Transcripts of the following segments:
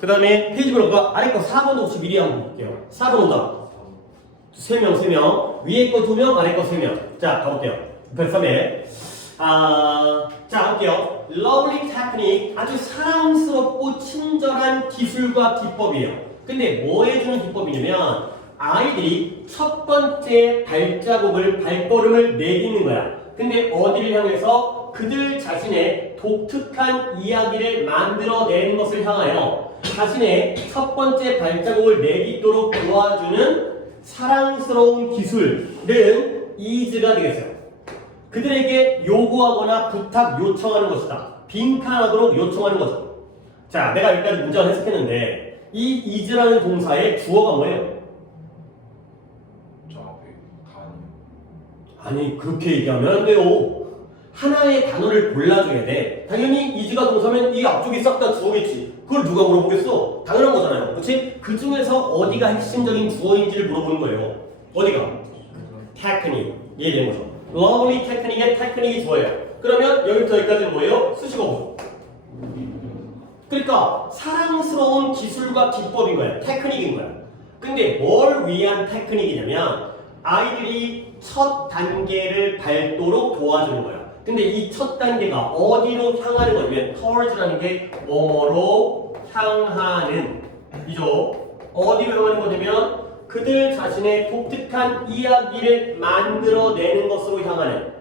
그 다음에 페이지 번호가 아래 거 4번 혹시 미리 한번 볼게요. 4번 오다. 3명. 위에 거 2명, 아래 거 3명. 자, 가볼게요. 별삼에. 자, 볼게요. Lovely technique. 아주 사랑스럽고 친절한 기술과 기법이에요. 근데 뭐 해주는 기법이냐면, 아이들이 첫 번째 발걸음을 내딛는 거야. 근데 어디를 향해서 그들 자신의 독특한 이야기를 만들어내는 것을 향하여 자신의 첫 번째 발자국을 내딛도록 도와주는 사랑스러운 기술은 is가 되겠어요. 그들에게 요구하거나 부탁, 요청하는 것이다. 빈칸하도록 요청하는 거죠. 자, 내가 여기까지 문장을 해석했는데 이 is라는 동사의 주어가 뭐예요? 아니 그렇게 얘기하면 안 돼요. 하나의 단어를 골라줘야 돼. 당연히 is가 동사면 이 앞쪽이 싹 다 주어겠지. 그걸 누가 물어보겠어? 당연한 거잖아요. 그렇지? 그 중에서 어디가 핵심적인 주어인지를 물어보는 거예요. 어디가? technique. 이해되는 거죠. lovely technique의 technique이 주어예요. 그러면 여기부터 여기까지는 뭐예요? 수식어죠. 그러니까 사랑스러운 기술과 기법인 거야. 테크닉인 거야. 근데 뭘 위한 테크닉이냐면 아이들이 첫 단계를 밟도록 도와주는 거야. 근데 이 첫 단계가 어디로 향하는 거냐면 towards라는 게 뭐로 향하는 이죠. 어디로 향하는 거냐면 그들 자신의 독특한 이야기를 만들어내는 것으로 향하는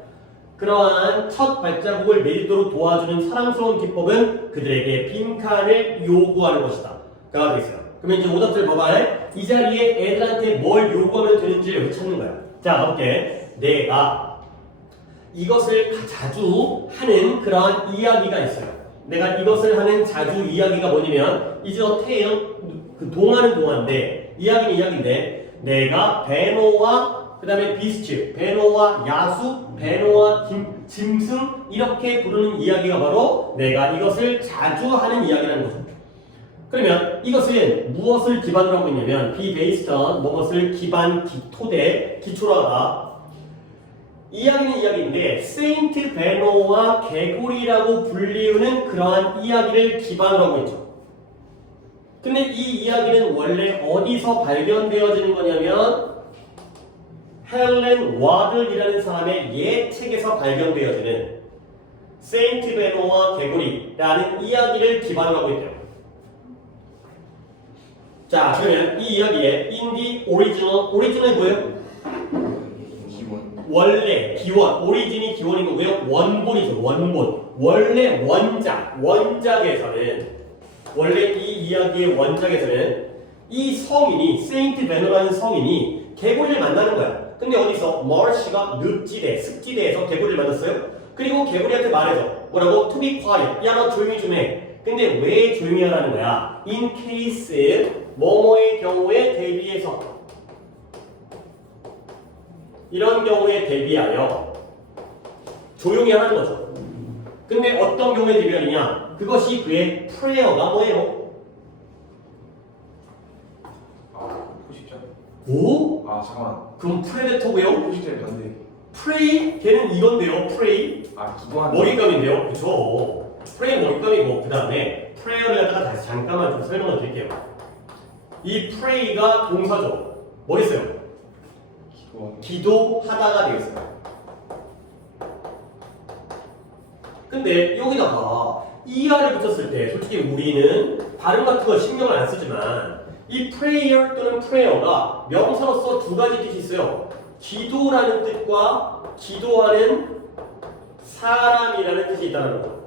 그러한 첫 발자국을 내딛도록 도와주는 사랑스러운 기법은 그들에게 빈칸을 요구하는 것이다. 가 되겠어요. 그러면 이제 오답들 봐봐. 이 자리에 애들한테 뭘 요구하면 되는지를 여기 찾는 거야. 자, 가볼게. 내가 이것을 자주 하는 그러한 이야기가 있어요. 내가 이것을 하는 자주 이야기가 뭐냐면 is a tale, 그 동화는 동화인데 이야기는 이야기인데 내가 배노와 그 다음에 비스트, 배노와 야수, 배노와 짐승 이렇게 부르는 이야기가 바로 내가 이것을 자주 하는 이야기라는 거죠. 그러면 이것은 무엇을 기반으로 하고 있냐면 be based on 무엇을 기반, 토대, 기초로 하다. 이야기는 이야기인데 세인트 베노와 개구리라고 불리우는 그러한 이야기를 기반으로 하고 있죠. 근데 이 이야기는 원래 어디서 발견되어지는 거냐면 헬렌 와들이라는 사람의 옛 책에서 발견되어지는 세인트 베노와 개구리라는 이야기를 기반으로 하고 있대요. 자, 그러면 이 이야기의 in the original이 뭐예요? 원래, 기원, 오리진이 기원인 거고요. 원본이죠, 원본. 원래 원작에서는 원래 이 이야기의 원작에서는 이 성인이 세인트 베노라는 성인이 개구리를 만나는 거야. 근데 어디서? 머시가 습지대에서 개구리를 만났어요. 그리고 개구리한테 말해줘. 뭐라고? To be quiet. 야, 너 조용히 좀 해. 근데 왜 조용히 하라는 거야? In case 뭐뭐의 경우에 대비해서 이런 경우에 대비하여 조용히 하는 거죠. 근데 어떤 경우에 대비하느냐? 그것이 그의 prayer가 뭐예요? 포식자? 오? 잠깐만. 그럼 predator고요? 포식자의 반대. pray? 걔는 이건데요. pray? 기도하는. 머리감인데요. 그쵸? pray 머리감이고 그 다음에 prayer를 갖다가 다시 잠깐만 좀 설명을 드릴게요. 이 pray가 동사죠. 뭐겠어요? 기도하다가 되겠어요. 근데 여기다가 ER을 붙였을 때 솔직히 우리는 발음 같은 거 신경을 안 쓰지만 이 prayer 또는 prayer가 명사로서 두 가지 뜻이 있어요. 기도라는 뜻과 기도하는 사람이라는 뜻이 있다는 거죠.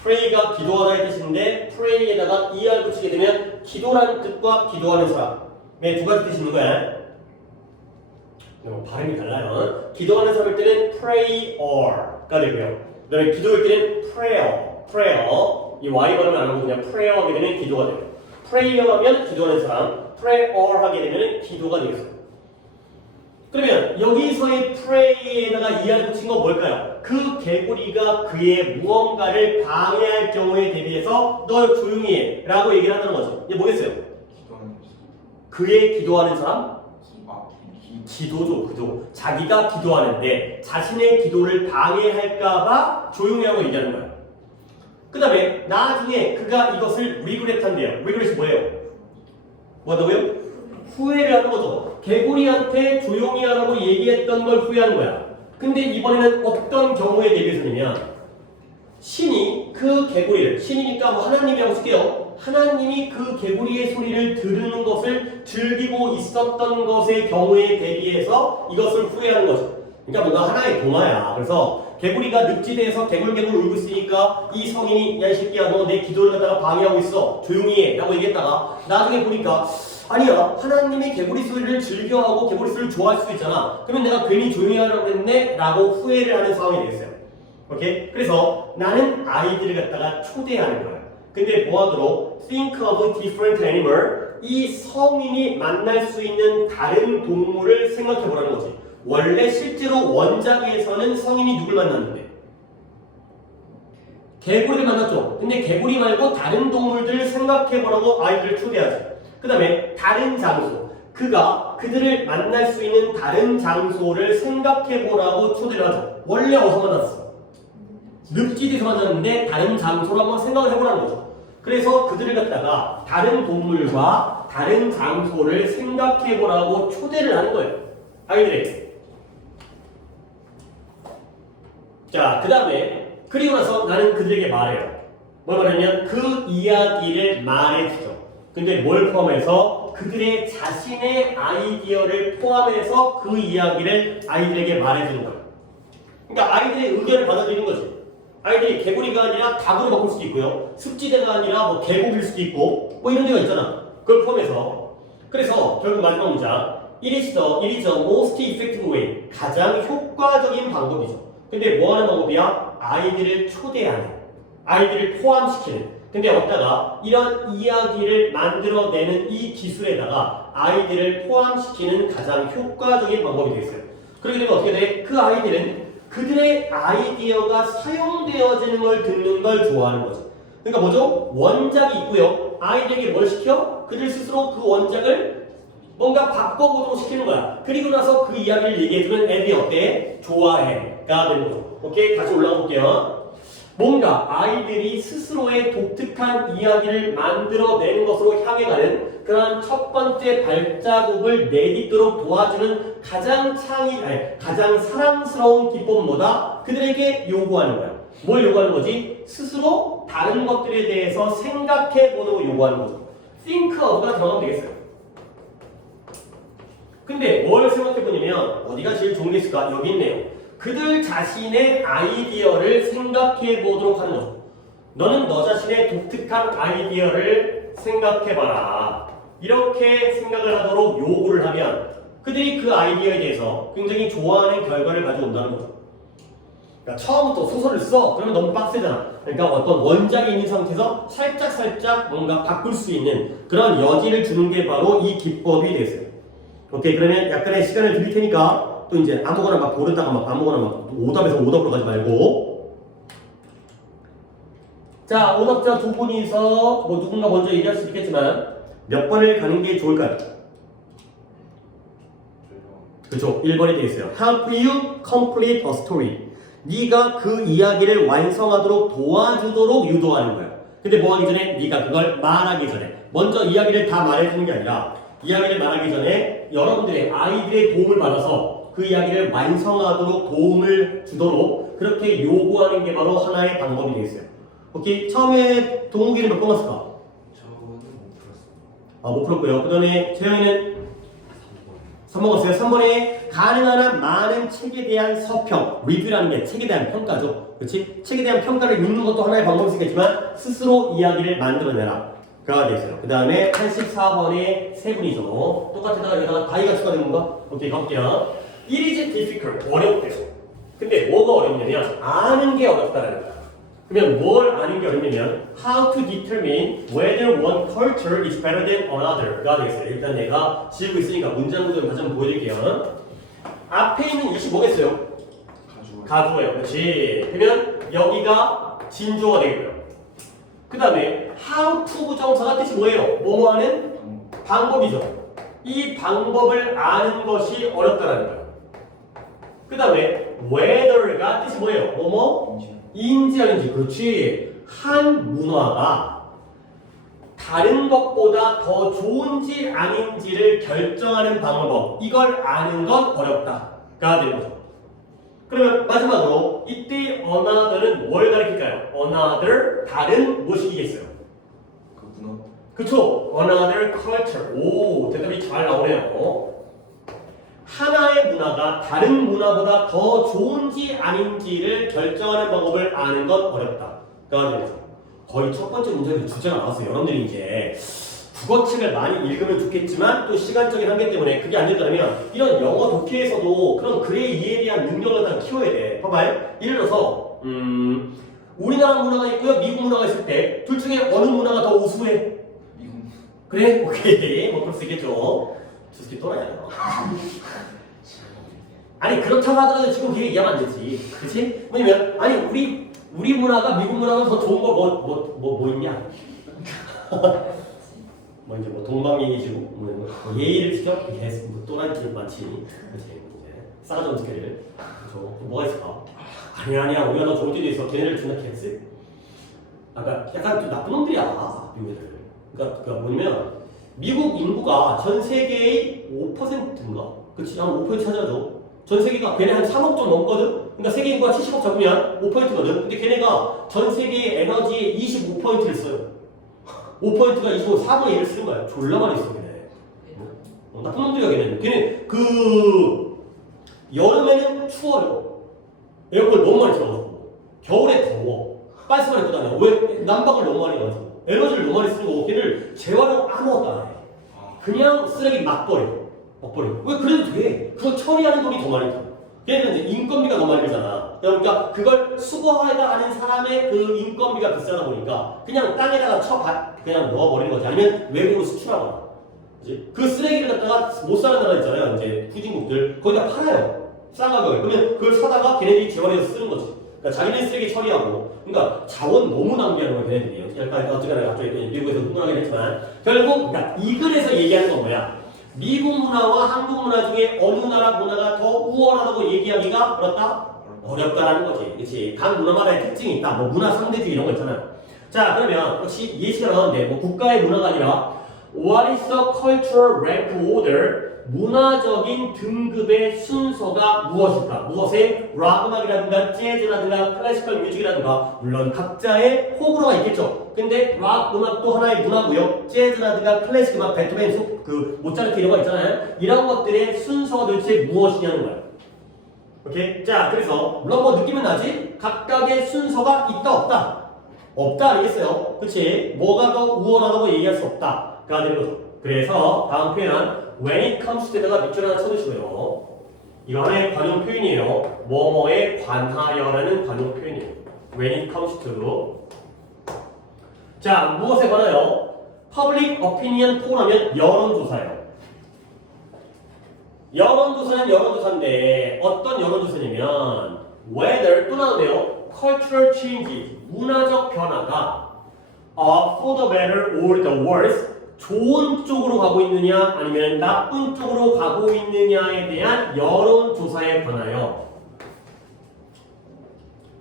pray가 기도하다의 뜻인데 pray에다가 er 붙이게 되면 기도라는 뜻과 기도하는 사람의 두 가지 뜻이 있는 거야. 발음이 달라요. 기도하는 사람일 때는 prayer가 되고요. 그 다음에 기도일 때는 prayer. 이 y 발음을 안 하고 그냥 prayer 하게 되면 기도가 돼요. prayer 하면 기도하는 사람, prayer 하게 되면 기도가 되겠어요. 그러면 여기서의 pray에다가 er 붙인 건 뭘까요? 그 개구리가 그의 무언가를 방해할 경우에 대비해서 너 조용히 해 라고 얘기를 한다는 거죠. 이게 뭐겠어요? 그의 기도하는 사람? 기도죠. 기도. 자기가 기도하는데 자신의 기도를 방해할까봐 조용히 하고 얘기하는 거야. 그 다음에 나중에 그가 이것을 regret한대요. regret이 뭐예요? 뭐라고요? 후회를 하는 거죠. 개구리한테 조용히 하라고 얘기했던 걸 후회하는 거야. 근데 이번에는 어떤 경우에 대비해서냐면 신이 그 개구리를, 신이니까 뭐 하나님이라고 쓸게요. 하나님이 그 개구리의 소리를 들으는 것을 즐기고 있었던 것의 경우에 대비해서 이것을 후회하는 거죠. 그러니까 뭔가 하나의 동화야. 그래서 개구리가 늪지대에서 개굴개굴 울고 있으니까 이 성인이 야 이 새끼야 너 내 기도를 갖다가 방해하고 있어 조용히 해 라고 얘기했다가 나중에 보니까 아니야 하나님이 개구리 소리를 즐겨하고 개구리 소리를 좋아할 수도 있잖아. 그러면 내가 괜히 조용히 하라고 했네 라고 후회를 하는 상황이 되겠어요. 오케이? 그래서 나는 아이들을 갖다가 초대하는 거야. 근데 뭐하도록 think of different animal 이 성인이 만날 수 있는 다른 동물을 생각해 보라는 거지. 원래 실제로 원작에서는 성인이 누굴 만났는데? 개구리를 만났죠. 근데 개구리 말고 다른 동물들을 생각해 보라고 아이들을 초대하죠. 그 다음에 다른 장소. 그가 그들을 만날 수 있는 다른 장소를 생각해 보라고 초대를 하죠. 원래 어디서 만났어? 늪지대에서 만났는데 다른 장소로 한번 생각을 해보라는 거죠. 그래서 그들을 갖다가 다른 동물과 다른 장소를 생각해 보라고 초대를 하는 거예요. 아이들에게. 자, 그 다음에 그리고 나서 나는 그들에게 말해요. 뭘 말하냐면 그 이야기를 말해주죠. 근데 뭘 포함해서? 그들의 자신의 아이디어를 포함해서 그 이야기를 아이들에게 말해주는 거예요. 그러니까 아이들의 의견을 받아들이는 거지. 아이들이 개구리가 아니라 닭으로 바꿀 수도 있고요. 습지대가 아니라 뭐 계곡일 수도 있고 뭐 이런 데가 있잖아. 그걸 포함해서. 그래서 결국 마지막 문장. It is the most effective way. 가장 효과적인 방법이죠. 근데 뭐 하는 방법이야? 아이들을 초대하는. 아이들을 포함시키는. 근데 어디다가 이런 이야기를 만들어내는 이 기술에다가 아이들을 포함시키는 가장 효과적인 방법이 되겠어요. 그렇게 되면 어떻게 돼? 그 아이들은 그들의 아이디어가 사용되어지는 걸 듣는 걸 좋아하는 거죠. 그러니까 뭐죠? 원작이 있고요. 아이들에게 뭘 시켜? 그들 스스로 그 원작을 뭔가 바꿔보도록 시키는 거야. 그리고 나서 그 이야기를 얘기해주면 애들이 어때? 좋아해. 가 되는 거죠. 오케이? 다시 올라가 볼게요. 뭔가 아이들이 스스로의 독특한 이야기를 만들어내는 것으로 향해가는 그런 첫 번째 발자국을 내딛도록 도와주는 가장 가장 사랑스러운 기법은 뭐다? 그들에게 요구하는 거야. 뭘 요구하는 거지? 스스로 다른 것들에 대해서 생각해보도록 요구하는 거죠. think of가 들어가면 되겠어요. 근데 뭘 생각해보냐면 어디가 제일 좋은 게 있을까? 여기 있네요. 그들 자신의 아이디어를 생각해보도록 하는 거죠. 너는 너 자신의 독특한 아이디어를 생각해봐라. 이렇게 생각을 하도록 요구를 하면 그들이 그 아이디어에 대해서 굉장히 좋아하는 결과를 가져온다는 거죠. 그러니까 처음부터 소설을 써. 그러면 너무 빡세잖아. 그러니까 어떤 원작이 있는 상태에서 살짝 뭔가 바꿀 수 있는 그런 여지를 주는 게 바로 이 기법이 되겠어요. 오케이, 그러면 약간의 시간을 드릴 테니까 또 이제 아무거나 막 고르다가 막 아무거나 막 오답에서 오답으로 가지 말고. 자, 오답자 두 분이서 뭐 누군가 먼저 얘기할 수 있겠지만 몇 번을 가는 게 좋을까요? 그렇죠. 1번이 되어 있어요. Help you complete a story. 네가 그 이야기를 완성하도록 도와주도록 유도하는 거예요. 근데 뭐 하기 전에? 네가 그걸 말하기 전에. 먼저 이야기를 다 말해주는 게 아니라 이야기를 말하기 전에 여러분들의 아이들의 도움을 받아서 그 이야기를 완성하도록 도움을 주도록 그렇게 요구하는 게 바로 하나의 방법이 되겠어요. 오케이? 처음에 동욱이는 몇 번 갔을까? 저는 못 풀었어요. 못 풀었고요. 그 다음에 재영이는 3번 갔어요. 3번에 가능한 한 많은 책에 대한 서평, 리뷰라는 게 책에 대한 평가죠. 그렇지? 책에 대한 평가를 읽는 것도 하나의 방법일 수 있겠지만 스스로 이야기를 만들어내라. 가 되겠어요. 그 다음에 84번에 세 분이죠. 똑같아다가 여기다가 다이가 추가되는 건가? 오케이, 가볼게요. It is difficult. 어렵대요. 근데 뭐가 어렵냐면 아는 게 어렵다라는 거야. 그러면 뭘 아는 게 어렵냐면 how to determine whether one culture is better than another가 되겠어요. 일단 내가 지우고 있으니까 문장 구조를 다시 한번 보여드릴게요. 앞에 있는 이것이 뭐겠어요? 가주어예요. 그렇지. 그러면 여기가 진조가 되고요. 그 다음에 how to 부정사가 뜻이 뭐예요? 뭐뭐 하는? 방법이죠. 이 방법을 아는 것이 어렵다라는 거예요. 그 다음에 whether가 뜻이 뭐예요? 뭐뭐? 인지 아닌지. 그렇지. 한 문화가 다른 것보다 더 좋은지 아닌지를 결정하는 방법, 이걸 아는 건 어렵다가 되는 거죠. 그러면 마지막으로 이때 another는 뭘 가리킬까요? another, 다른 무엇이겠어요? 그 문화. 그쵸? another culture. 오, 대답이 잘 나오네요. 하나의 문화가 다른 문화보다 더 좋은지 아닌지를 결정하는 방법을 아는 건 어렵다. 그러니까 거의 첫 번째 문제에서 주제가 나왔어요. 여러분들이 이제 국어책을 많이 읽으면 좋겠지만 또 시간적인 한계 때문에 그게 안 된다면 이런 영어 독해에서도 그런 글의 이해에 대한 능력을 다 키워야 돼. 봐봐요. 예를 들어서 우리나라 문화가 있고요. 미국 문화가 있을 때 둘 중에 어느 문화가 더 우수해? 미국. 그래? 오케이. 뭐 그럴 수 있겠죠. 저 새끼 또라이야. 아니 그렇다고 하더라도 지금 걔 얘기하면 안 되지. 그치? 왜냐면 아니 우리 문화가 미국 문화가 더 좋은 거 뭐 있냐? 뭐 이제 뭐 동방예의지고 뭐 예의를 지켜? 계속 뭐 또라이 길 많지. 그치? 이제 싸가지 없는 소리를. 그쵸? 뭐가 있을까? 아니야 우리가 더 좋은 데도 있어. 걔네를 존나 개쓰? 아까 약간 좀 나쁜 놈들이야 미국 애들. 그러니까 뭐냐면 미국 인구가 전 세계의 5%인가? 그치? 한 5% 차지하죠. 전 세계가 걔네 한 3억 좀 넘거든? 그러니까 세계 인구가 70억 잡으면 5%거든? 근데 걔네가 전 세계의 에너지의 25%를 써요. 5%가 25, 4분의 1을 쓰는 거야. 졸라 많이 써, 걔네. 나쁜 놈들이야, 걔네는. 걔네, 여름에는 추워요. 에어컨 너무 많이 틀어가지고. 겨울에 더워. 빨스만 입고 다녀. 왜? 난방을 너무 많이 가지고. 에너지를 너무 많이 쓰는 거고, 걔를 재활용 아무것도 안 해. 그냥 쓰레기 막 버려. 왜 그래도 돼? 그거 처리하는 돈이 더 많이 들. 걔는 이제 인건비가 너무 많이 들잖아. 그러니까 그걸 수거하다 하는 사람의 그 인건비가 비싸다 보니까 그냥 땅에다가 그냥 넣어버리는 거지. 아니면 외국으로 수출하거나. 그치? 그 쓰레기를 갖다가 못 사는 나라 있잖아요. 이제 후진국들 거기다 팔아요. 싼 가격에. 그러면 그걸 사다가 걔네들이 재활해서 쓰는 거지. 그러니까 자기네 쓰레기 처리하고. 그러니까 자원 너무 낭비하는 거야 걔네들이. 그러니까 어쨌거나 갑자기 미국에서 흥분하긴 했지만 결국 그러니까 이 글에서 얘기하는 건 뭐야? 미국 문화와 한국 문화 중에 어느 나라 문화가 더 우월하다고 얘기하기가 어렵다라는 거지. 그치? 각 문화마다의 특징이 있다. 뭐 문화 상대주의 이런 거 있잖아. 자, 그러면 역시 예시가 나왔는데 뭐 국가의 문화가 아니라 What is the cultural rank order? 문화적인 등급의 순서가 무엇일까? 무엇에 락 음악이라든가 재즈라든가 클래시컬 뮤직이라든가 물론 각자의 호불호가 있겠죠. 근데 락 음악도 하나의 문화고요. 재즈라든가 클래식 음악, 베토벤, 모차르트 이런 거 있잖아요. 이런 것들의 순서가 도대체 무엇이냐는 거예요. 오케이? 자, 그래서 물론 뭐 느낌은 나지? 각각의 순서가 있다 없다? 없다 아니겠어요? 그치? 뭐가 더 우월하다고 얘기할 수 없다 가 되는 거죠. 그래서 다음 표현 when it comes to에다가 밑줄 하나 쳐주시고요. 이거 하나의 관용 표현이에요. 뭐뭐에 관하여라는 관용 표현이에요. when it comes to. 자, 무엇에 관하여? public opinion poll하면 여론조사예요. 여론조사는 여론조사인데 어떤 여론조사냐면 whether 또 나오네요. cultural change 문화적 변화가 for the better or the worse 좋은 쪽으로 가고 있느냐 아니면 나쁜 쪽으로 가고 있느냐에 대한 여론조사에 관하여.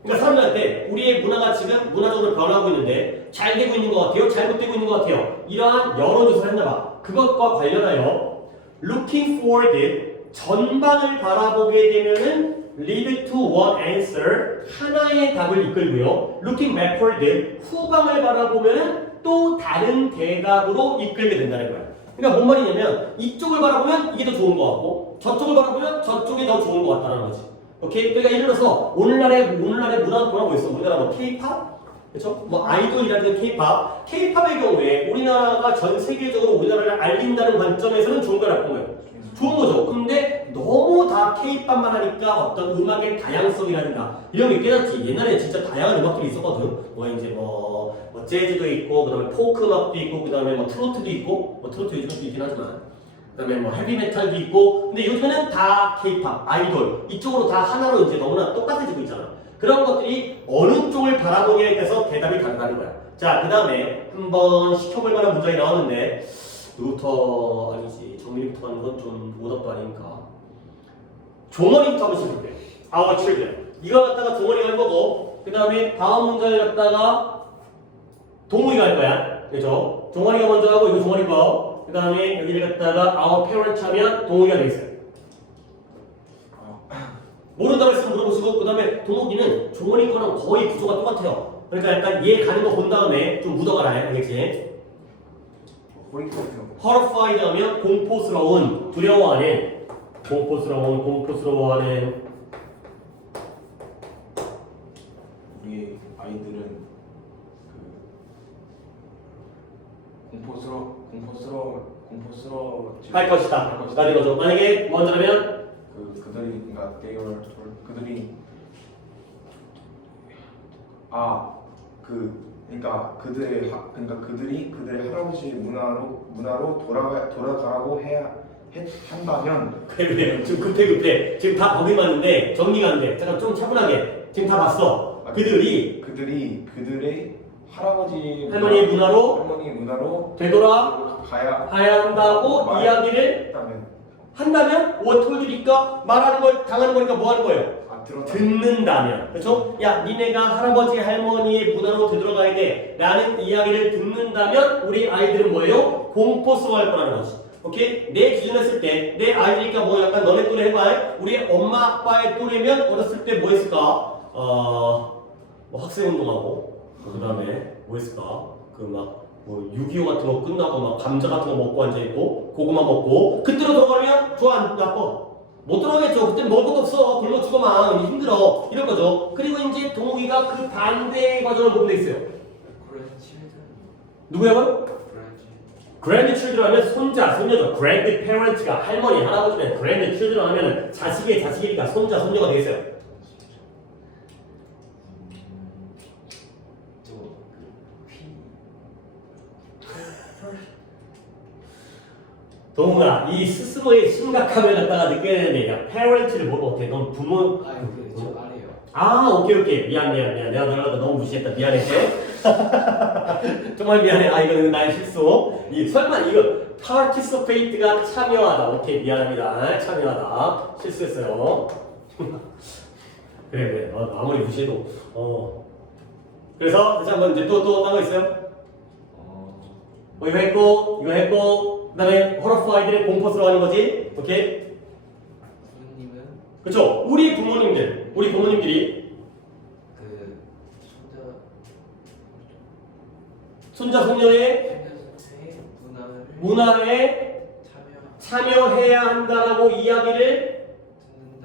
그러니까 사람들한테 우리의 문화가 지금 문화적으로 변하고 있는데 잘 되고 있는 것 같아요? 잘못되고 있는 것 같아요? 이러한 여론조사를 했나봐. 그것과 관련하여 looking forward 전반을 바라보게 되면은 lead to one answer 하나의 답을 이끌고요. looking backward 후방을 바라보면은 또 다른 대답으로 이끌게 된다는 거야. 그러니까 뭔 말이냐면 이쪽을 바라보면 이게 더 좋은 것 같고 저쪽을 바라보면 저쪽이 더 좋은 것 같다는 거지. 오케이? 그러니까 예를 들어서 오늘날의 문화가 뭐라고 있어? 우리나라 뭐 K-pop? 그렇죠? 뭐 아이돌이라든가 K-pop. K-pop의 경우에 우리나라가 전 세계적으로 우리나라를 알린다는 관점에서는 좋은 거야, 나쁜 거야? 좋은 거죠. 근데 너무 다 K-pop만 하니까 어떤 음악의 다양성이라든가 이런 게 깨졌지. 옛날에 진짜 다양한 음악들이 있었거든. 뭐 이제 뭐 재즈도 있고, 그다음에 포크 음악도 있고, 그다음에 뭐 트로트도 있고, 뭐 트로트 요즘도 있긴 하지만, 그다음에 뭐 헤비메탈도 있고. 근데 요즘에는 다 K-pop, 아이돌 이쪽으로 다 하나로 이제 너무나 똑같아지고 있잖아. 그런 것들이 어느 쪽을 바라보냐에 따라서 대답이 다르다는 거야. 자, 그다음에 한번 시켜볼 만한 문장이 나왔는데. 누구부터 아니지 정민이부터 가는 건 좀 오답도 아니니까 종원이부터 한번 시작할게요. Our children 이거 갖다가 종원이가 해보고 그 다음에 다음 문장을 갖다가 동욱이가 할 거야. 그죠? 종환이가 먼저 하고 이거 종환이 거. 그 다음에 여기를 갖다가 our parents 하면 동욱이가 되겠어요. 모른다고 했으면 물어보시고 그 다음에 동욱이는 종원이 거랑 거의 구조가 똑같아요. 그러니까 약간 얘 가는 거 본 다음에 좀 묻어가라. 알겠지? horrified 하면 공포스러운, 두려워하는, 공포스러워하는. 우리 아이들은 공포스러워 할 것이다. 라는 거죠. 만약에 먼저라면 그들이 그들의 할아버지 문화로 돌아가라고 한다면 그래 지금 급해 지금 다 범위 맞는데 정리가 안 돼. 잠깐 좀 차분하게 지금 다 봤어. 그들이 그들의 할머니 문화로 되돌아가야 가야 한다고 이야기를 한다면 what told니까 말하는 걸 당하는 거니까 뭐 하는 거예요? 듣는다면. 그렇죠? 야 니네가 할아버지 할머니의 문화로 되돌아가야 돼 라는 이야기를 듣는다면 우리 아이들은 뭐예요? 공포스러워할 거라는 거지. 오케이? 내 기준으로 했을 때 내 아이들이니까 뭐 약간 너네 또래 해봐. 우리 엄마 아빠의 또래면 어렸을 때 뭐 했을까? 뭐 학생운동하고 그 다음에 뭐 했을까? 그 막 뭐 6.25 같은 거 끝나고 막 감자 같은 거 먹고 앉아있고 고구마 먹고 그때로 들어가면 좋아 안 나빠? 못 들어가겠죠. 그때 먹을 것도 없어. 굶어 죽어만 힘들어 이런 거죠. 그리고 이제 동욱이가 그 반대 과정을 보게 돼 있어요. 누구야? grandchildren 하면 손자, 손녀죠. grandparent가 할머니, 할아버지면 grandchildren 하면 자식의 자식이니까 손자, 손녀가 되겠어요. 동욱아, 이 스스로의 심각함을 갖다가 느껴야 되는데 야, parent를 모르고 어때? 넌 부모... 저 아래요. 아, 오케이. 미안. 내가 너를 갖다 너무 무시했다. 미안해. 정말 미안해. 아, 이거는 나의 실수. 설마 이거 participate가 참여하다. 오케이, 미안합니다. 참여하다. 실수했어요. 그래. 아무리 무시해도. 그래서 다시 한번 이제 또 딴 거 있어요? 이거 했고, 그 다음에 horrified는 공포스러워하는 거지. 오케이? 부모님은 그쵸? 우리 부모님들이 그 손자, 손녀의 문화에 참여해야 한다라고 이야기를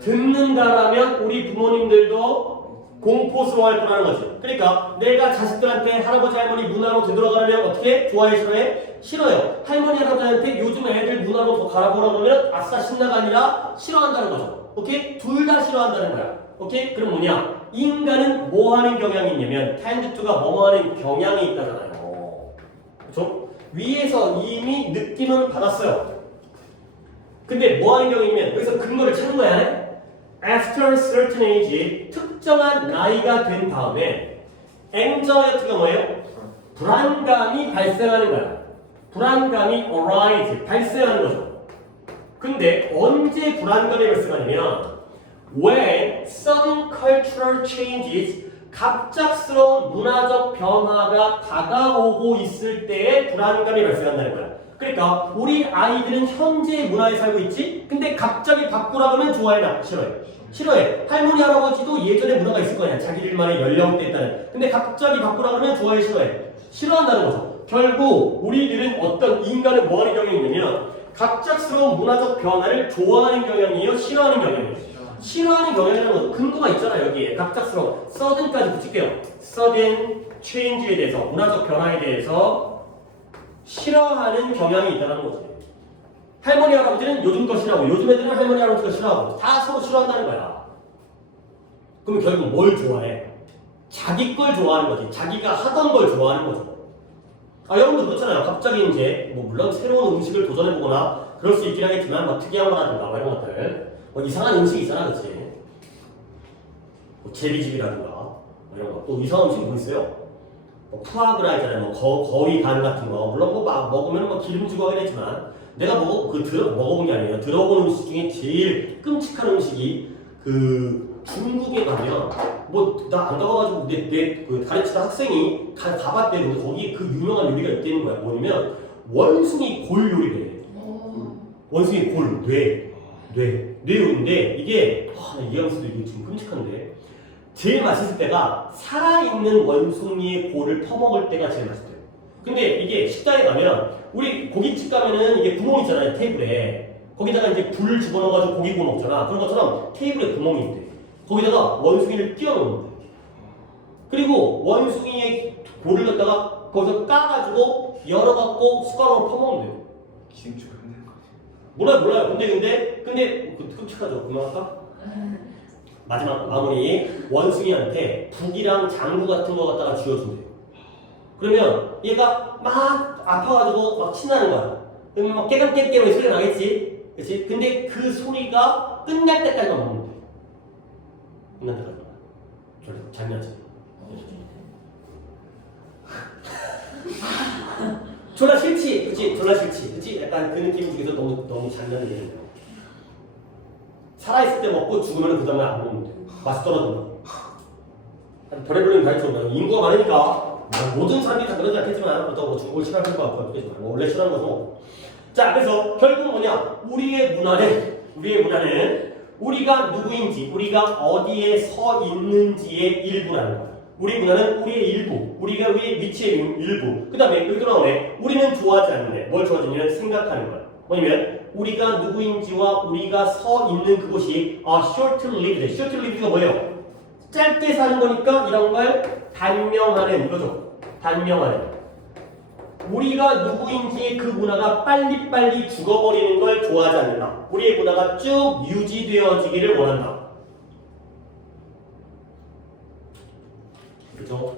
듣는다라면 우리 부모님들도 공포스러워할 거라는 거지. 그러니까 내가 자식들한테 할아버지 할머니 문화로 되돌아가려면 어떻게? 좋아해 싫어해? 싫어요. 할머니 할아버지한테 요즘 애들 문화로 더 가라보라고 하면 아싸 신나가 아니라 싫어한다는 거죠. 오케이? 둘 다 싫어한다는 거야. 오케이? 그럼 뭐냐? 인간은 뭐 하는 경향이 있냐면 tend to가 뭐뭐 하는 경향이 있다잖아요. 그렇죠? 위에서 이미 느낌은 받았어요. 근데 뭐 하는 경향이면 여기서 근거를 찾는 거야. After a certain age, 특정한 나이가 된 다음에 anxiety가 뭐예요? 불안감이 발생하는 거야. 불안감이 arise, 발생하는 거죠. 근데 언제 불안감이 발생하냐면 when sudden cultural changes, 갑작스러운 문화적 변화가 다가오고 있을 때에 불안감이 발생한다는 거야. 그러니까 우리 아이들은 현재의 문화에 살고 있지? 근데 갑자기 바꾸라고 하면 좋아해나? 싫어해. 할머니 할아버지도 예전에 문화가 있을 거야. 자기들만의 연령대에 따른. 근데 갑자기 바꾸라고 하면 좋아해 싫어해? 싫어한다는 거죠. 결국 우리들은 어떤 인간은 뭐 하는 경향이 있냐면 갑작스러운 문화적 변화를 좋아하는 경향이에요? 싫어하는 경향이에요? 싫어하는 경향이라는 건 근거가 있잖아. 여기에 갑작스러운 sudden까지 붙일게요. sudden change에 대해서 문화적 변화에 대해서 싫어하는 경향이 있다는 거지. 할머니 할아버지는 요즘 거 싫어하고 요즘 애들은 할머니 할아버지가 싫어하고 다 서로 싫어한다는 거야. 그럼 결국 뭘 좋아해? 자기 걸 좋아하는 거지. 자기가 하던 걸 좋아하는 거죠. 여러분도 그렇잖아요. 갑자기 이제 뭐 물론 새로운 음식을 도전해보거나 그럴 수 있긴 하겠지만 뭐 특이한 거라든가 뭐 이런 것들 뭐 이상한 음식이 있잖아. 그치? 뭐 제비집이라든가 뭐 이런 거. 또 이상한 음식이 뭐 있어요? 뭐 푸아그라 있잖아요. 뭐 거위 간 같은 거. 물론 뭐 막 먹으면 뭐 기름지고 하긴 했지만 내가 먹어본 게 아니에요. 들어본 음식 중에 제일 끔찍한 음식이 그 중국에 가면 뭐 나 안 가봐가지고 내그 가르치던 학생이 가봤대. 근데 거기 그 유명한 요리가 있다는 거야. 뭐냐면 원숭이 골 요리래. 원숭이 골 뇌 요리인데 이게 나 이해하면서도 이게 지금 끔찍한데 제일 맛있을 때가 살아있는 원숭이의 골을 퍼먹을 때가 제일 맛있대요. 근데 이게 식당에 가면 우리 고깃집 가면은 이게 구멍 있잖아요 테이블에. 거기다가 이제 불을 집어넣어가지고 고기 구워 먹잖아. 그런 것처럼 테이블에 구멍이 있대. 거기다가 원숭이를 끼워놓는데. 그리고 원숭이의 골을 갖다가 거기서 까가지고 열어갖고 숟가락으로 퍼먹는데. 기생충 흔드는 거지. 몰라요. 근데 끔찍하죠. 그만할까? 마지막 마무리. 원숭이한테 북이랑 장구 같은 거 갖다가 쥐어준대요. 그러면 얘가 막 아파가지고 막 신나는 거야. 그러면 막 깨감깨깨로 소리가 나겠지? 그치? 근데 그 소리가 끝날 때까지만 먹는 돼. 끝날 때까지만. 장난치. 졸라 싫지? 그치? 졸라 싫지? 그치? 약간 그 느낌 중에서 너무 장난이 되는 거야. 살아있을 때 먹고 죽으면 그 다음에 안 먹으면 돼. 맛이 떨어진다. 별의별 다 있죠. 인구가 많으니까 모든 사람들이 다 그러지 않겠지만 그렇다고 중국을 싫어하는 것 같고 원래 싫어하는 거죠. 자, 그래서 결국 뭐냐? 우리의 문화는 우리가 누구인지, 우리가 어디에 서 있는지의 일부라는 거야. 우리 문화는 우리의 일부, 우리가 우리의 위치의 일부. 그 다음에 여기 또 나오네. 우리는 좋아하지 않는데 뭘 좋아하지냐면 생각하는 거야. 뭐냐면 우리가 누구인지와 우리가 서 있는 그곳이 short lived. short lived가 뭐예요? 짧게 사는 거니까 이런 걸 단명하는 거죠. 단명하는. 우리가 누구인지 그 문화가 빨리빨리 죽어버리는 걸 좋아하지 않는다. 우리의 문화가 쭉 유지되어지기를 원한다. 그렇죠?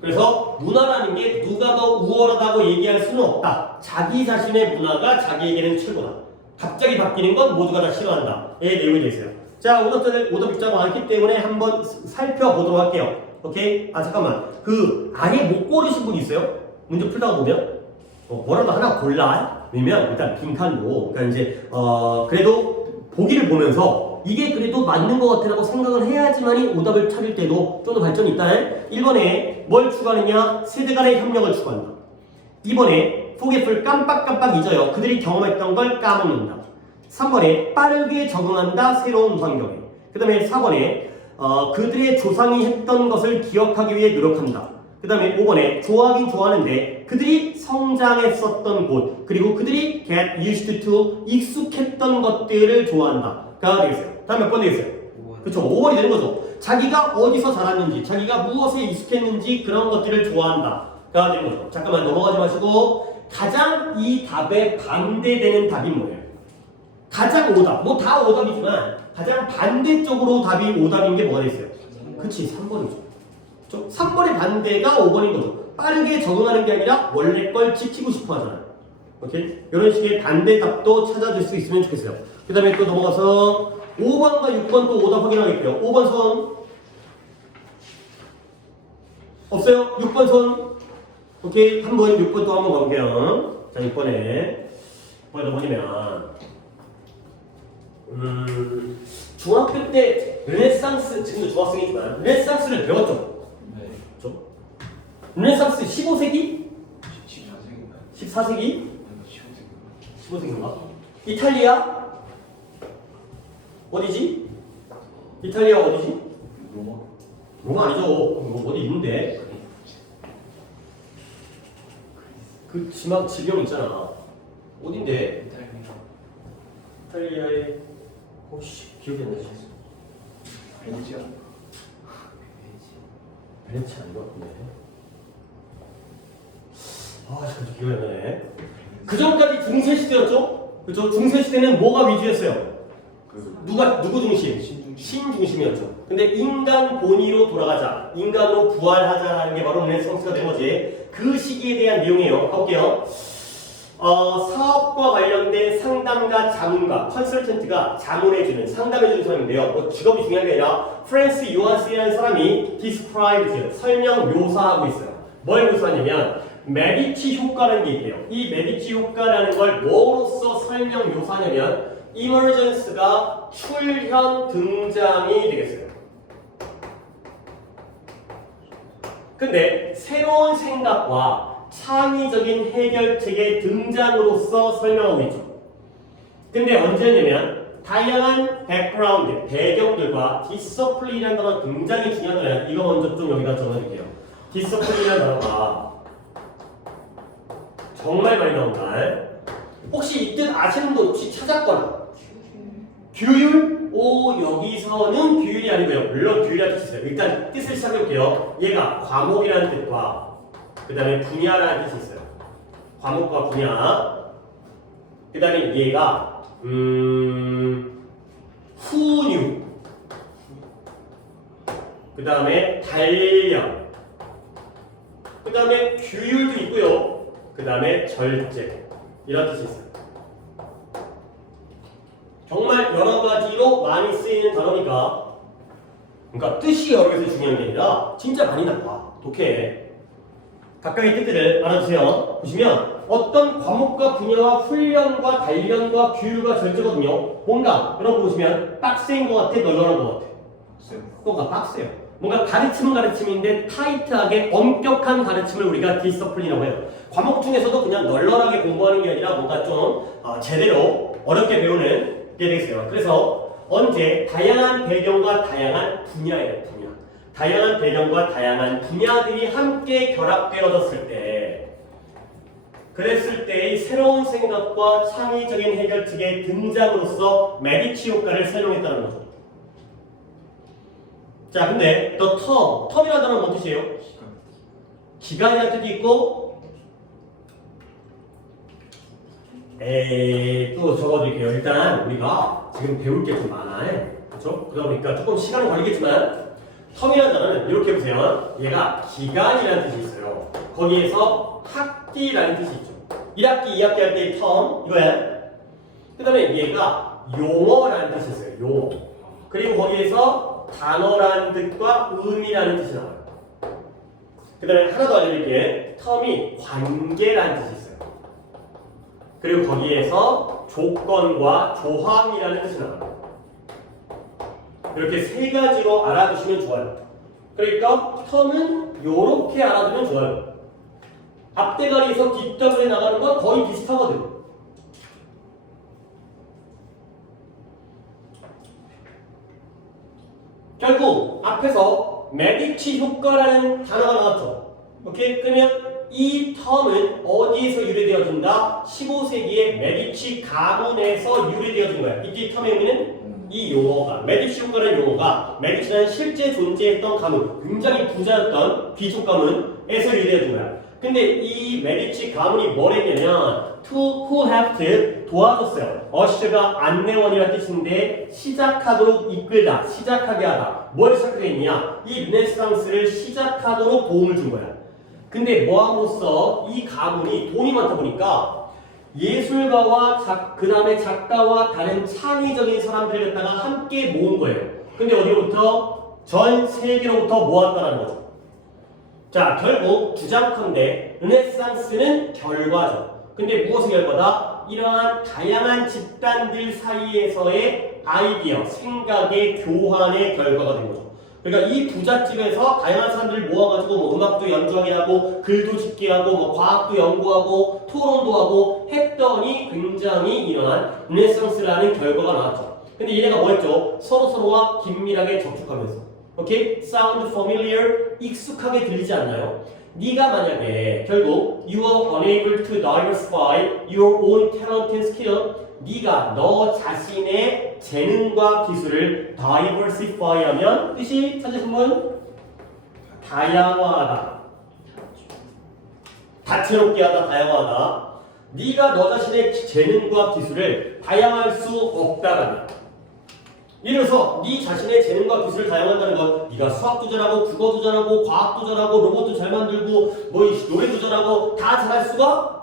그래서 문화라는 게 누가 더 우월하다고 얘기할 수는 없다. 자기 자신의 문화가 자기에게는 최고다. 갑자기 바뀌는 건 모두가 다 싫어한다. 의 내용이 되어 있어요. 자, 오답 입자가 많기 때문에 한번 살펴보도록 할게요. 오케이? 잠깐만. 그 아예 못 고르신 분 있어요? 문제 풀다가 보면 뭐라도 하나 골라. 왜냐면 일단 빈칸으로. 그러니까 이제 그래도 보기를 보면서 이게 그래도 맞는 것 같아라고 생각을 해야지만이 오답을 찾을 때도 좀 더 발전이 있다. 1번에 뭘 추구하느냐? 세대 간의 협력을 추구한다. 2번에 forgetful 깜빡깜빡 잊어요. 그들이 경험했던 걸 까먹는다. 3번에 빠르게 적응한다. 새로운 환경에. 그 다음에 4번에 그들의 조상이 했던 것을 기억하기 위해 노력한다. 그 다음에 5번에 좋아하긴 좋아하는데 그들이 성장했었던 곳 그리고 그들이 get used to 익숙했던 것들을 좋아한다. 가 되겠어요. 다음 몇 번 되겠어요? 5번. 그쵸, 5번이 되는 거죠. 자기가 어디서 자랐는지 자기가 무엇에 익숙했는지 그런 것들을 좋아한다. 가 되는 거죠. 잠깐만 넘어가지 마시고 가장 이 답에 반대되는 답이 뭐예요? 가장 오답, 뭐 다 오답이지만 가장 반대쪽으로 답이 오답인 게 뭐가 되겠어요? 그치, 3번이죠. 3번의 반대가 5번인 거죠. 빠르게 적응하는 게 아니라 원래 걸 지키고 싶어 하잖아요. 오케이? 이런 식의 반대 답도 찾아줄 수 있으면 좋겠어요. 그 다음에 또 넘어가서 5번과 6번 또 오답 확인하겠고요. 5번 손 없어요? 6번 손 오케이? 한번 6번 또 한번 가볼게요. 자, 6번에 뭐냐면 중학교 때 르네상스, 지금도 중학생이지만 르네상스를 배웠죠? 네. 그렇죠? 르네상스 15세기? 14세기? 15세기인가? 이탈리아? 어디지? 이탈리아 어디지? 로마. 로마 아니죠. 어디 있는데? 그 지명 있잖아. 어딘데? 이탈리아의 기억이 안 나지? 베네치아. 베네치아 아닌 것 같은데. 잠깐 기억이 안 나네. 그 전까지 중세 시대였죠? 그죠? 중세 시대는 뭐가 위주였어요? 누구 중심? 신 중심이었죠. 근데 인간 본위로 돌아가자, 인간으로 부활하자라는 게 바로 르네상스가 된 거지. 그 시기에 대한 내용이에요. 가볼게요. 사업과 관련된 상담가, 자문가, 컨설턴트가 자문해주는, 상담해주는 사람인데요. 직업이 중요한 게 아니라 프랜스 요하스라는 사람이 디스크라이브, 설명, 묘사하고 있어요. 뭘 묘사하냐면 메디치 효과라는 게 있대요. 이 메디치 효과라는 걸 뭐로써 설명, 묘사하냐면 이머전스가 출현, 등장이 되겠어요. 근데 새로운 생각과 창의적인 해결책의 등장으로서 설명하고 있죠. 근데 언제냐면 다양한 백그라운드, 배경들과 디서플린이라는 단어 굉장히 중요한 거예요. 이거 먼저 좀 여기다 적어줄게요. 디서플린이라는 단어가 정말 많이 나온다. 혹시 이 뜻 아시는 분 혹시 찾았거나? 규율? 오, 여기서는 규율이 아니고요. 물론 규율이라는 뜻이 있어요. 일단 뜻을 시작해볼게요. 얘가 과목이라는 뜻과 그 다음에 분야라는 뜻이 있어요. 과목과 분야. 그 다음에 얘가 훈유. 그 다음에 단련. 그 다음에 규율도 있고요. 그 다음에 절제. 이런 뜻이 있어요. 정말 여러 가지로 많이 쓰이는 단어니까, 그러니까 뜻이 여러 개서 중요한 게 아니라 진짜 많이 나와. 독해. 각각의 뜻들을 알아주세요. 보시면 어떤 과목과 분야와 훈련과 단련과 규율과 절제거든요. 뭔가 여러분 보시면 빡세인 것 같아, 널널한 것 같아. 뭔가 빡세요. 뭔가 가르침은 가르침인데 타이트하게 엄격한 가르침을 우리가 디서플린이라고 해요. 과목 중에서도 그냥 널널하게 공부하는 게 아니라 뭔가 좀 제대로 어렵게 배우는 게 되겠어요. 그래서 언제 다양한 배경과 다양한 분야예요. 분야. 다양한 배경과 다양한 분야들이 함께 결합되어졌을 때, 그랬을 때의 새로운 생각과 창의적인 해결책의 등장으로서 메디치 효과를 설명했다는 거죠. 자, 근데 더 텀이라는 단어는 뭔 뜻이에요? 기간이라는 뜻이 있고, 또 적어드릴게요. 일단 우리가 지금 배울 게 좀 많아요. 그렇죠? 그러다 보니까 조금 시간은 걸리겠지만 텀이라는 단어는 이렇게 보세요. 얘가 기간이라는 뜻이 있어요. 거기에서 학기라는 뜻이 있죠. 1학기, 2학기 할 때의 텀 이거야. 그 다음에 얘가 용어라는 뜻이 있어요. 용어. 그리고 거기에서 단어라는 뜻과 의미라는 뜻이 나와요. 그 다음에 하나 더 알려드릴게요. 텀이 관계라는 뜻이 있어요. 그리고 거기에서 조건과 조항이라는 뜻이 나와요. 이렇게 세 가지로 알아두시면 좋아요. 그러니까 텀은 이렇게 알아두면 좋아요. 앞대가리에서 뒷담에 나가는 건 거의 비슷하거든. 결국 앞에서 메디치 효과라는 단어가 나왔죠. 오케이? 그러면 이 텀은 어디에서 유래되어진다? 15세기의 메디치 가문에서 유래되어진 거야. 이때 텀의 의미는 이 용어가, 메디치 효과라는 용어가, 메디치는 실제 존재했던 가문, 굉장히 부자였던 귀족 가문에서 유래되어진 거야. 근데 이 메디치 가문이 뭘 했냐면 to have 도와줬어요. 어시가 안내원이라는 뜻인데 시작하도록 이끌다, 시작하게 하다. 뭘 시작하게 했냐? 이 르네상스를 시작하도록 도움을 준 거야. 근데 뭐함으로써 이 가문이 돈이 많다 보니까 예술가와 그 다음에 작가와 다른 창의적인 사람들을 갖다가 함께 모은 거예요. 근데 어디로부터? 전 세계로부터 모았다는 거죠. 자, 결국 주장컨대 르네상스는 결과죠. 근데 무엇의 결과다? 이러한 다양한 집단들 사이에서의 아이디어, 생각의 교환의 결과가 된 거죠. 그러니까 이 부잣집에서 다양한 사람들을 모아가지고 뭐 음악도 연주하게 하고 글도 짓게 하고 뭐 과학도 연구하고 토론도 하고 했더니 굉장히 이러한 르네상스라는 결과가 나왔죠. 근데 얘네가 뭐였죠? 서로서로와 긴밀하게 접촉하면서 오케이? Sound familiar? 익숙하게 들리지 않나요? 네가 만약에 결국 you are unable to diversify your own talent and skill, 네가 너 자신의 재능과 기술을 diversify 하면 뜻이 찾으신 분? 다양화하다. 다채롭게 하다, 다양화하다. 네가 너 자신의 재능과 기술을 다양할 수 없다라는. 예를 들어서 네 자신의 재능과 기술을 다양한다는 건 네가 수학도 잘하고 국어도 잘하고 과학도 잘하고 로봇도 잘 만들고 뭐 노래도 잘하고 다 잘할 수가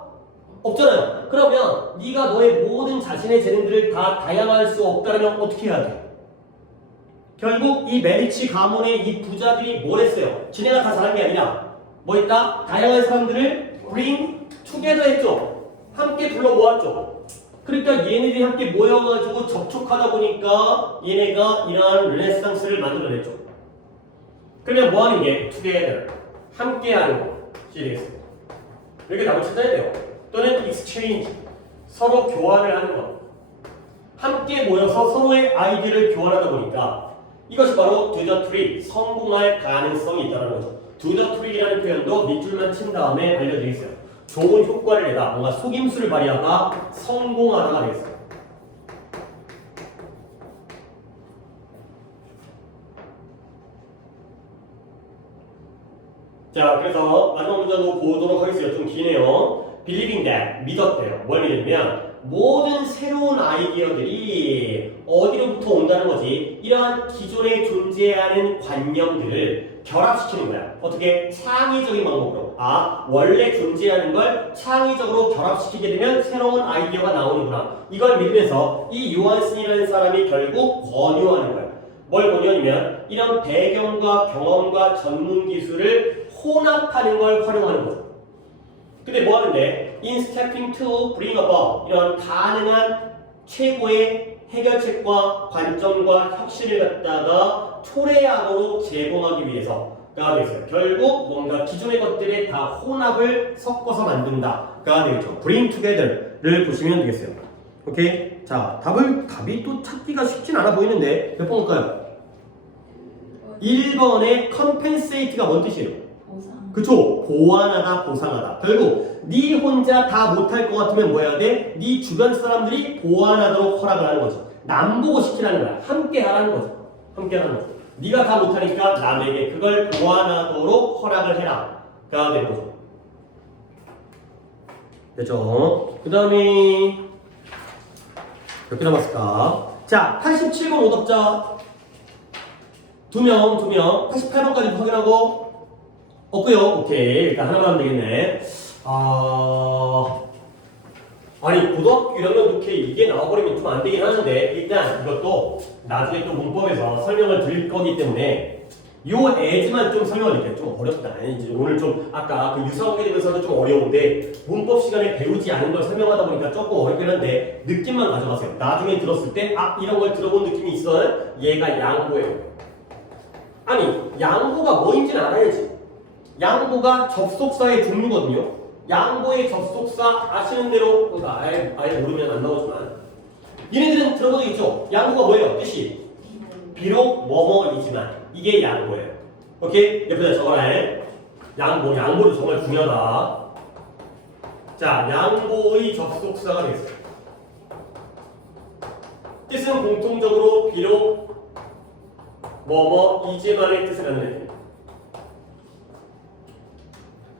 없잖아요. 그러면 네가 너의 모든 자신의 재능들을 다 다양할 수 없다면 어떻게 해야 돼? 결국 이 메디치 가문의 이 부자들이 뭘 했어요? 지네가 다 잘한 게 아니라 뭐 했다? 다양한 사람들을 bring together 했죠. 함께 불러 모았죠. 그러니까 얘네들이 함께 모여가지고 접촉하다 보니까 얘네가 이러한 르네상스를 만들어냈죠. 그러면 뭐 하는 게 together. 함께하는 것이 되겠습니다. 이렇게 답을 찾아야 돼요. 또는 exchange, 서로 교환을 하는 것. 함께 모여서 서로의 아이디어를 교환하다 보니까 이것이 바로 do the trick, 성공할 가능성이 있다는 거죠. do the trick이라는 표현도 밑줄만 친 다음에 알려드리겠어요. 좋은 효과를 내다, 뭔가 속임수를 발휘하다, 성공하다가 되겠어요. 자, 그래서 마지막 문장도 보도록 하겠습니다. 좀 기네요. Believing that, 믿었대요. 뭘 믿으면 모든 새로운 아이디어들이 어디로부터 온다는 거지? 이러한 기존에 존재하는 관념들을 결합시키는 거야. 어떻게? 창의적인 방법으로. 아, 원래 존재하는 걸 창의적으로 결합시키게 되면 새로운 아이디어가 나오는구나. 이걸 믿으면서 이 요한슨이라는 사람이 결국 권유하는 거야. 뭘 권유하냐면 이런 배경과 경험과 전문 기술을 혼합하는 걸 활용하는 거죠. 근데 뭐 하는데? In stepping to bring about 이런 가능한 최고의 해결책과 관점과 혁신을 갖다가 초래하도록 제공하기 위해서가 되겠어요. 결국 뭔가 기존의 것들에 다 혼합을 섞어서 만든다가 되겠죠. Bring together를 보시면 되겠어요. 오케이? 자, 답이 또 찾기가 쉽진 않아 보이는데 몇 번 볼까요? 1번의 compensate가 뭔 뜻이에요? 보상. 그쵸? 보완하다, 보상하다. 결국 네 혼자 다 못할 것 같으면 뭐 해야 돼? 네 주변 사람들이 보완하도록 허락을 하는 거죠. 남 보고 시키라는 거야. 함께 하라는 거죠. 함께 하라는 거죠. 네가 다 못하니까 남에게 그걸 보완하도록 허락을 해라. 가 되는 거죠. 됐죠? 그 다음에 몇 개 남았을까? 자, 87번 오답자 2명 88번까지 확인하고 없고요. 오케이. 일단 하나만 하면 되겠네. 아니 고등학교 1학년 독해 이게 나와버리면 좀 안 되긴 하는데 일단 이것도 나중에 또 문법에서 설명을 드릴 거기 때문에 요 애지만 좀 설명을 드릴게요. 좀 어렵다. 이제 오늘 좀 아까 그 유사하게 되면서도 좀 어려운데 문법 시간에 배우지 않은 걸 설명하다 보니까 조금 어렵긴 한데 느낌만 가져가세요. 나중에 들었을 때 이런 걸 들어본 느낌이 있어요. 얘가 양보예요. 아니 양보가 뭐인지는 알아야지. 양보가 접속사의 종류거든요. 양보의 접속사 아시는 대로 아예 모르면 안 나오지만 얘네들은 들어보겠죠. 양보가 뭐예요? 뜻이 비록 뭐뭐이지만 이게 양보예요. 오케이? 옆에다 적어라. 양보는 정말 중요하다. 자, 양보의 접속사가 되겠어요. 뜻은 공통적으로 비록 뭐뭐이지만의 뜻을 갖는 애들.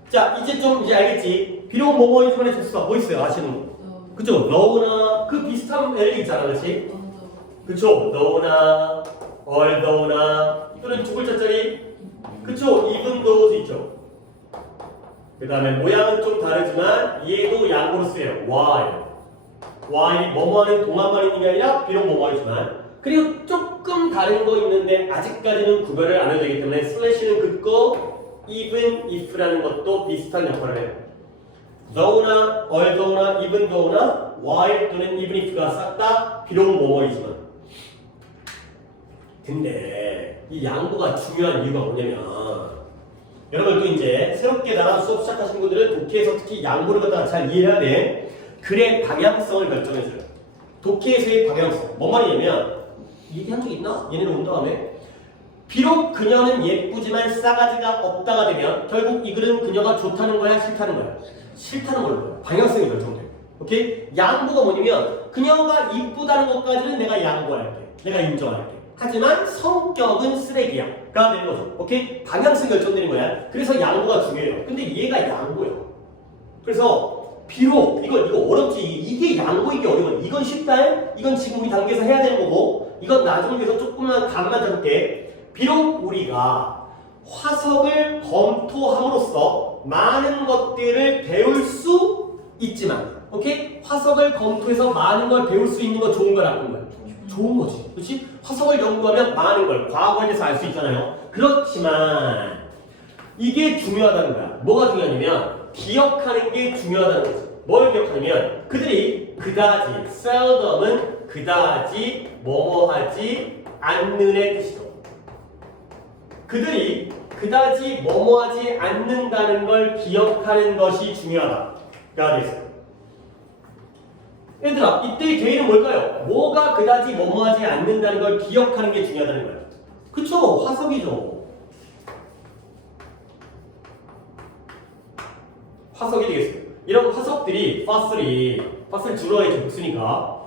자, 이제 알겠지? 비록 뭐뭐이지만의 접속사 뭐 있어요? 아시는 거? 그쵸? 너우나 그 비슷한 애들 있잖아, 그렇지? 그쵸? 너우나, although나 또는 두 글자짜리 그쵸? even though도 있죠. 그 다음에 모양은 좀 다르지만 얘도 양보로 쓰여요. while 뭐뭐하는 동안만 있는 게 아니라 비록 뭐뭐이지만 그리고 조금 다른 거 있는데 아직까지는 구별을 안 해도 되기 때문에 슬래시는 긋고 even if라는 것도 비슷한 역할을 해요. though나 althogh나 even though나 while 또는 even if가 싹 다 비록 뭐뭐이지만 근데 이 양보가 중요한 이유가 뭐냐면 여러분 또 이제 새롭게 나랑 수업 시작하신 분들은 독해에서 특히 양보를 갖다가 잘 이해해야 돼. 글의 방향성을 결정해줘요. 독해에서의 방향성 뭔 말이냐면 얘기한 적 있나? 얘네는 온 다음에 비록 그녀는 예쁘지만 싸가지가 없다가 되면 결국 이 글은 그녀가 좋다는 거야 싫다는 거야? 싫다는 걸로 방향성이 결정돼요. 오케이? 양보가 뭐냐면 그녀가 이쁘다는 것까지는 내가 양보할게. 내가 인정할게. 하지만 성격은 쓰레기야 가 되는 거죠. 오케이? 방향성이 결정되는 거야. 그래서 양보가 중요해요. 근데 얘가 양보예요. 그래서 비록 이거 어렵지. 이게 양보 이게 어려워. 이건 쉽다. 이건 지금 우리 단계에서 해야 되는 거고 이건 나중에 해서 조금만 감만 잡을게. 비록 우리가 화석을 검토함으로써 많은 것들을 배울 수 있지만 오케이? 화석을 검토해서 많은 걸 배울 수 있는 건 좋은 거야 나쁜 거야? 좋은 거지. 그렇지? 화석을 연구하면 많은 걸 과거에 대해서 알 수 있잖아요. 그렇지만 이게 중요하다는 거야. 뭐가 중요하냐면 기억하는 게 중요하다는 거지. 뭘 기억하냐면 그들이 그다지 seldom은 그다지 뭐뭐하지 않는의 뜻이죠. 그들이 그다지 뭐뭐하지 않는다는 걸 기억하는 것이 중요하다가 되겠어요. 얘들아, 이때 개인은 뭘까요? 뭐가 그다지 뭐뭐하지 않는다는 걸 기억하는 게 중요하다는 거예요. 그쵸? 화석이죠. 화석이 되겠어요. 이런 화석들이 파슬 주어의 복수니까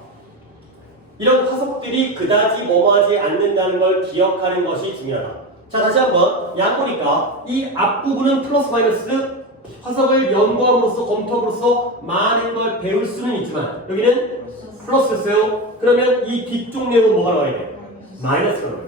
이런 화석들이 그다지 뭐뭐하지 않는다는 걸 기억하는 것이 중요하다. 자, 다시 한번 양보니까 이 앞부분은 플러스 마이너스 화석을 연구함으로써 검토함으로써 많은 걸 배울 수는 있지만 여기는 플러스였어요. 그러면 이 뒤쪽 내용은 뭐가 나와야 돼? 마이너스가 나와요.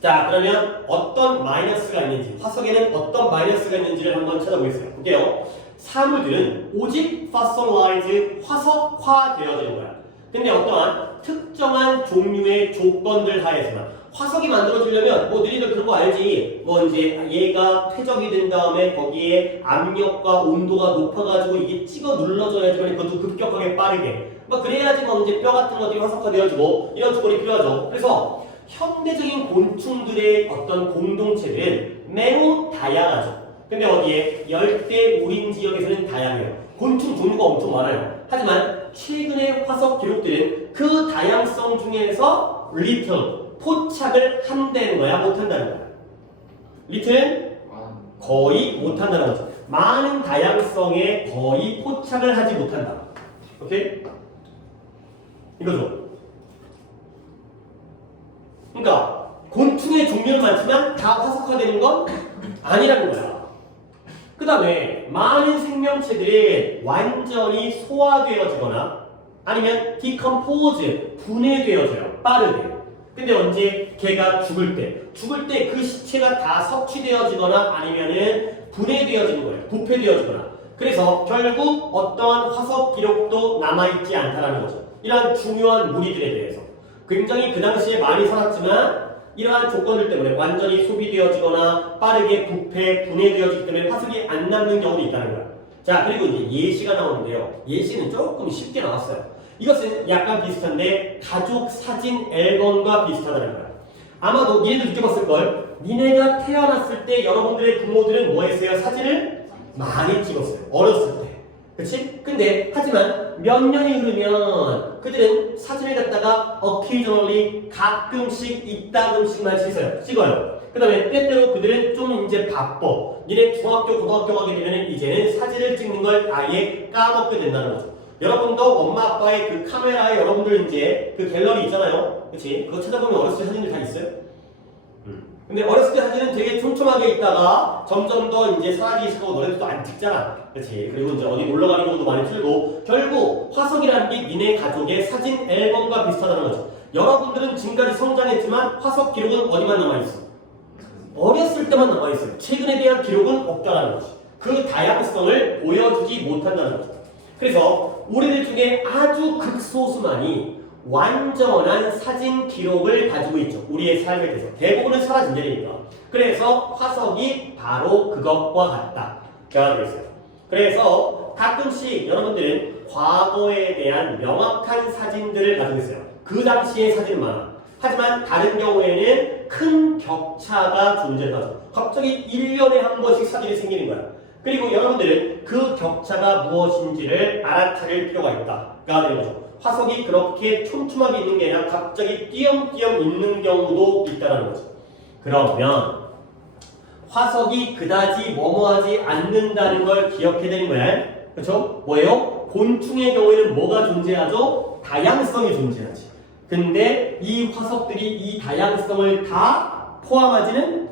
자, 그러면 어떤 마이너스가 있는지, 화석에는 어떤 마이너스가 있는지를 한번 찾아보겠어요. 볼게요. 사물들은 오직 파솔라이즈, 화석화되어지는 거야. 근데 어떠한 특정한 종류의 조건들 하에서만 화석이 만들어지려면 뭐 너희들 그런 거 알지? 뭐 이제 얘가 퇴적이 된 다음에 거기에 압력과 온도가 높아가지고 이게 찍어 눌러져야지만 그것도 급격하게 빠르게 뭐 그래야지 뭐 이제 뼈 같은 것들이 화석화되어지고 이런 조건이 필요하죠. 그래서 현대적인 곤충들의 어떤 공동체들은 매우 다양하죠. 근데 어디에 열대 우림 지역에서는 다양해요. 곤충 종류가 엄청 많아요. 하지만 최근의 화석 기록들은 그 다양성 중에서 little 포착을 한다는 거야, 못한다는 거야. little는 거의 못한다는 거죠. 많은 다양성에 거의 포착을 하지 못한다. 오케이? 이거죠. 그러니까 곤충의 종류는 많지만 다 화석화되는 건 아니라는 거야. 그 다음에 많은 생명체들이 완전히 소화되어지거나 아니면 decompose, 분해되어져요. 빠르게. 근데 언제? 걔가 죽을 때 그 시체가 다 섭취되어지거나 아니면은 분해되어지는 거예요. 부패되어지거나. 그래서 결국 어떠한 화석 기록도 남아있지 않다는 거죠. 이러한 중요한 무리들에 대해서. 굉장히 그 당시에 많이 살았지만 이러한 조건들 때문에 완전히 소비되어지거나 빠르게 부패, 분해되어지기 때문에 화석이 안 남는 경우도 있다는 거야. 자, 그리고 이제 예시가 나오는데요. 예시는 조금 쉽게 나왔어요. 이것은 약간 비슷한데 가족 사진 앨범과 비슷하다는 거야. 아마도 니네도 느껴봤을걸. 니네가 태어났을 때 여러분들의 부모들은 뭐 했어요? 사진을 많이 찍었어요. 어렸을 때. 그치? 근데 하지만 몇 년이 흐르면 그들은 사진을 갖다가 occasionally 가끔씩 이따금씩만 찍어요. 그 다음에 때때로 그들은 좀 이제 바빠. 니네 중학교, 고등학교 가게 되면 이제는 사진을 찍는 걸 아예 까먹게 된다는 거죠. 여러분도 엄마 아빠의 그 카메라에 여러분들 이제 그 갤러리 있잖아요. 그치? 그거 찾아보면 어렸을 때 사진들 다 있어요. 근데 어렸을 때 사진은 되게 촘촘하게 있다가 점점 더 이제 사라지기 시작하고 너네들도 안 찍잖아. 그치? 그리고 이제 어디 놀러 가는 경우도 많이 틀고 결국 화석이라는 게 니네 가족의 사진 앨범과 비슷하다는 거죠. 여러분들은 지금까지 성장했지만 화석 기록은 어디만 남아있어? 어렸을 때만 남아있어요. 최근에 대한 기록은 없다는 거지. 그 다양성을 보여주지 못한다는 거죠. 그래서 우리들 중에 아주 극소수만이 완전한 사진 기록을 가지고 있죠. 우리의 삶에 대해서. 대부분은 사라진다니까. 그래서 화석이 바로 그것과 같다가 되겠어요. 그래서 가끔씩 여러분들은 과거에 대한 명확한 사진들을 가지고 있어요. 그 당시의 사진은 많아. 하지만 다른 경우에는 큰 격차가 존재하죠. 갑자기 1년에 한 번씩 사진이 생기는 거야. 그리고 여러분들은 그 격차가 무엇인지를 알아차릴 필요가 있다가 되는 거죠. 화석이 그렇게 촘촘하게 있는 게 아니라 갑자기 띄엄띄엄 있는 경우도 있다는 거죠. 그러면 화석이 그다지 뭐뭐하지 않는다는 걸 기억해야 되는 거야. 그렇죠? 뭐예요? 곤충의 경우에는 뭐가 존재하죠? 다양성이 존재하지. 근데 이 화석들이 이 다양성을 다 포함하지는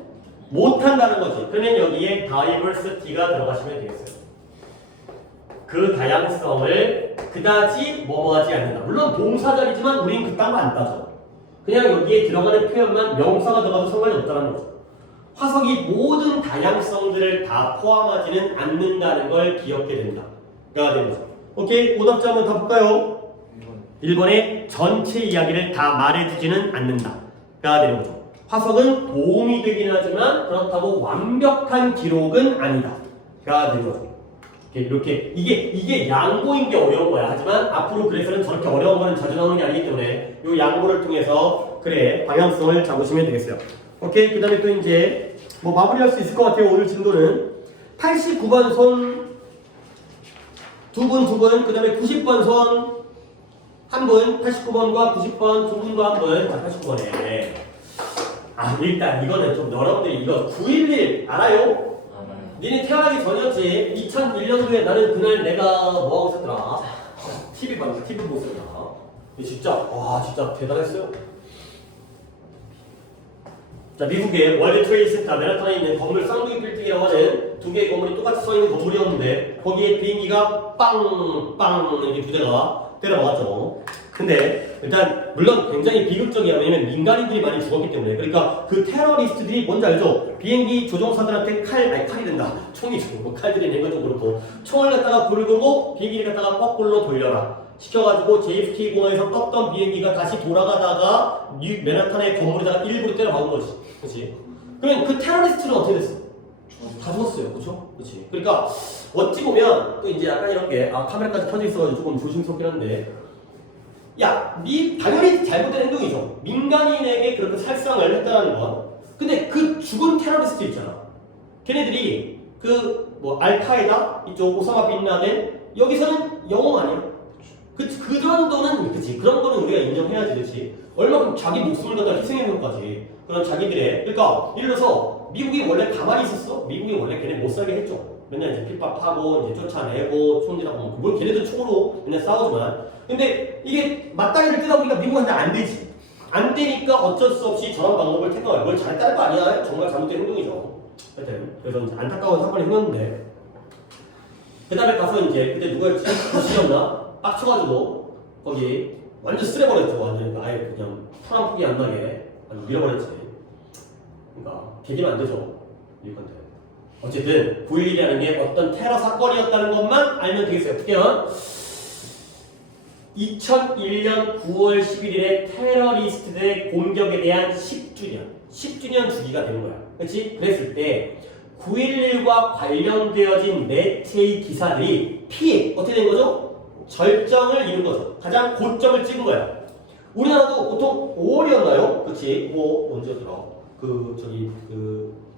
못한다는 거지. 그러면 여기에 diversity가 들어가시면 되겠어요. 그 다양성을 그다지 뭐뭐하지 않는다. 물론 동사절이지만 우린 그딴 거 안 따져. 그냥 여기에 들어가는 표현만 명사가 들어가도 상관이 없다는 거죠. 화석이 모든 다양성들을 다 포함하지는 않는다는 걸 기억해야 된다가 되는 거죠. 오케이, 오답자 한번 더 볼까요? 1번의 전체 이야기를 다 말해주지는 않는다가 되는 거죠. 화석은 도움이 되긴 하지만 그렇다고 완벽한 기록은 아니다가 되는 거죠. 이렇게 이게 양보인 게 어려운 거야. 하지만 앞으로 그래서는 저렇게 어려운 거는 자주 나오는 게 아니기 때문에 이 양보를 통해서 그래 방향성을 잡으시면 되겠어요. 오케이. 그다음에 또 이제 뭐 마무리할 수 있을 것 같아요. 오늘 진도는 89번 손 두 분, 그다음에 90번 손 한 분, 89번과 90번 두 분과 한 분, 89번에 일단 이거는 좀 여러분들이 이거 911 알아요? 니네 태어나기 전이었지. 2001년도에 나는 그날 내가 뭐하고 있었더라? TV 보고 있었더라. 진짜 대단했어요. 자, 미국의 월드 트레이드 센터 맨하탄에 있는 건물 쌍둥이 빌딩이라고 하는 두 개의 건물이 똑같이 서 있는 건물이었는데 거기에 비행기가 빵 이렇게 두 대가 때려 박았죠. 근데 일단 물론 굉장히 비극적이야. 왜냐면 민간인들이 많이 죽었기 때문에. 그러니까 그 테러리스트들이 뭔지 알죠? 비행기 조종사들한테 칼이 된다. 총이 뭐 칼들이 낸 것도 그렇고 총을 갖다가 불고 비행기를 갖다가 거꾸로 돌려라 시켜가지고 JFK 공항에서 떴던 비행기가 다시 돌아가다가 맨하탄의 건물에다가 일부러 때려 박은 거지. 그렇지? 그러면 그 테러리스트는 어떻게 됐어? 다 죽었어요. 그렇죠? 그렇지? 그러니까 어찌 보면 또 이제 약간 이렇게 카메라까지 켜져 있어가지고 조금 조심스럽긴 한데 당연히 잘못된 행동이죠. 민간인에게 그렇게 살상을 했다는 건. 근데 그 죽은 테러리스트 있잖아. 걔네들이 그 뭐 알카에다 이쪽 오사마 빈 라덴 여기서는 영웅 아니야? 그 정도는 그치. 그런 거는 우리가 인정해야지, 그치. 얼마큼 자기 목숨을 갖다 희생해놓은까지 그런 자기들의 그러니까 예를 들어서 미국이 원래 가만히 있었어? 미국이 원래 걔네 못 살게 했죠. 맨날 이제 핍박하고 이제 쫓아내고 총질하고 그걸 걔네들 총으로 맨날 싸우지만 근데 이게 맞다리를 뜨다 보니까 미국한테 안 되지. 안 되니까 어쩔 수 없이 저런 방법을 택하고요. 뭘 잘했다는 거 아니야. 정말 잘못된 행동이죠. 하여튼 그래서 이제 안타까운 사건이 생겼는데 그 다음에 가서 이제 그때 누구였지? 부시였나? 빡쳐가지고 거기 완전 쓰레버렸죠. 완전 아예 그냥 풀 한 푸기 안 나게 완전 밀어버렸지. 그러니까 개기면 안 되죠. 미국한테. 어쨌든 9.11이라는 게 어떤 테러 사건이었다는 것만 알면 되겠어요. 특히나 2001년 9월 11일에 테러리스트들의 공격에 대한 10주년 주기가 되는 거야. 그렇지? 그랬을 때 9.11과 관련되어진 매체의 기사들이 어떻게 된 거죠? 절정을 이룬 거죠. 가장 고점을 찍은 거야. 우리나라도 보통 5월이었나요? 그렇지? 언제였더라?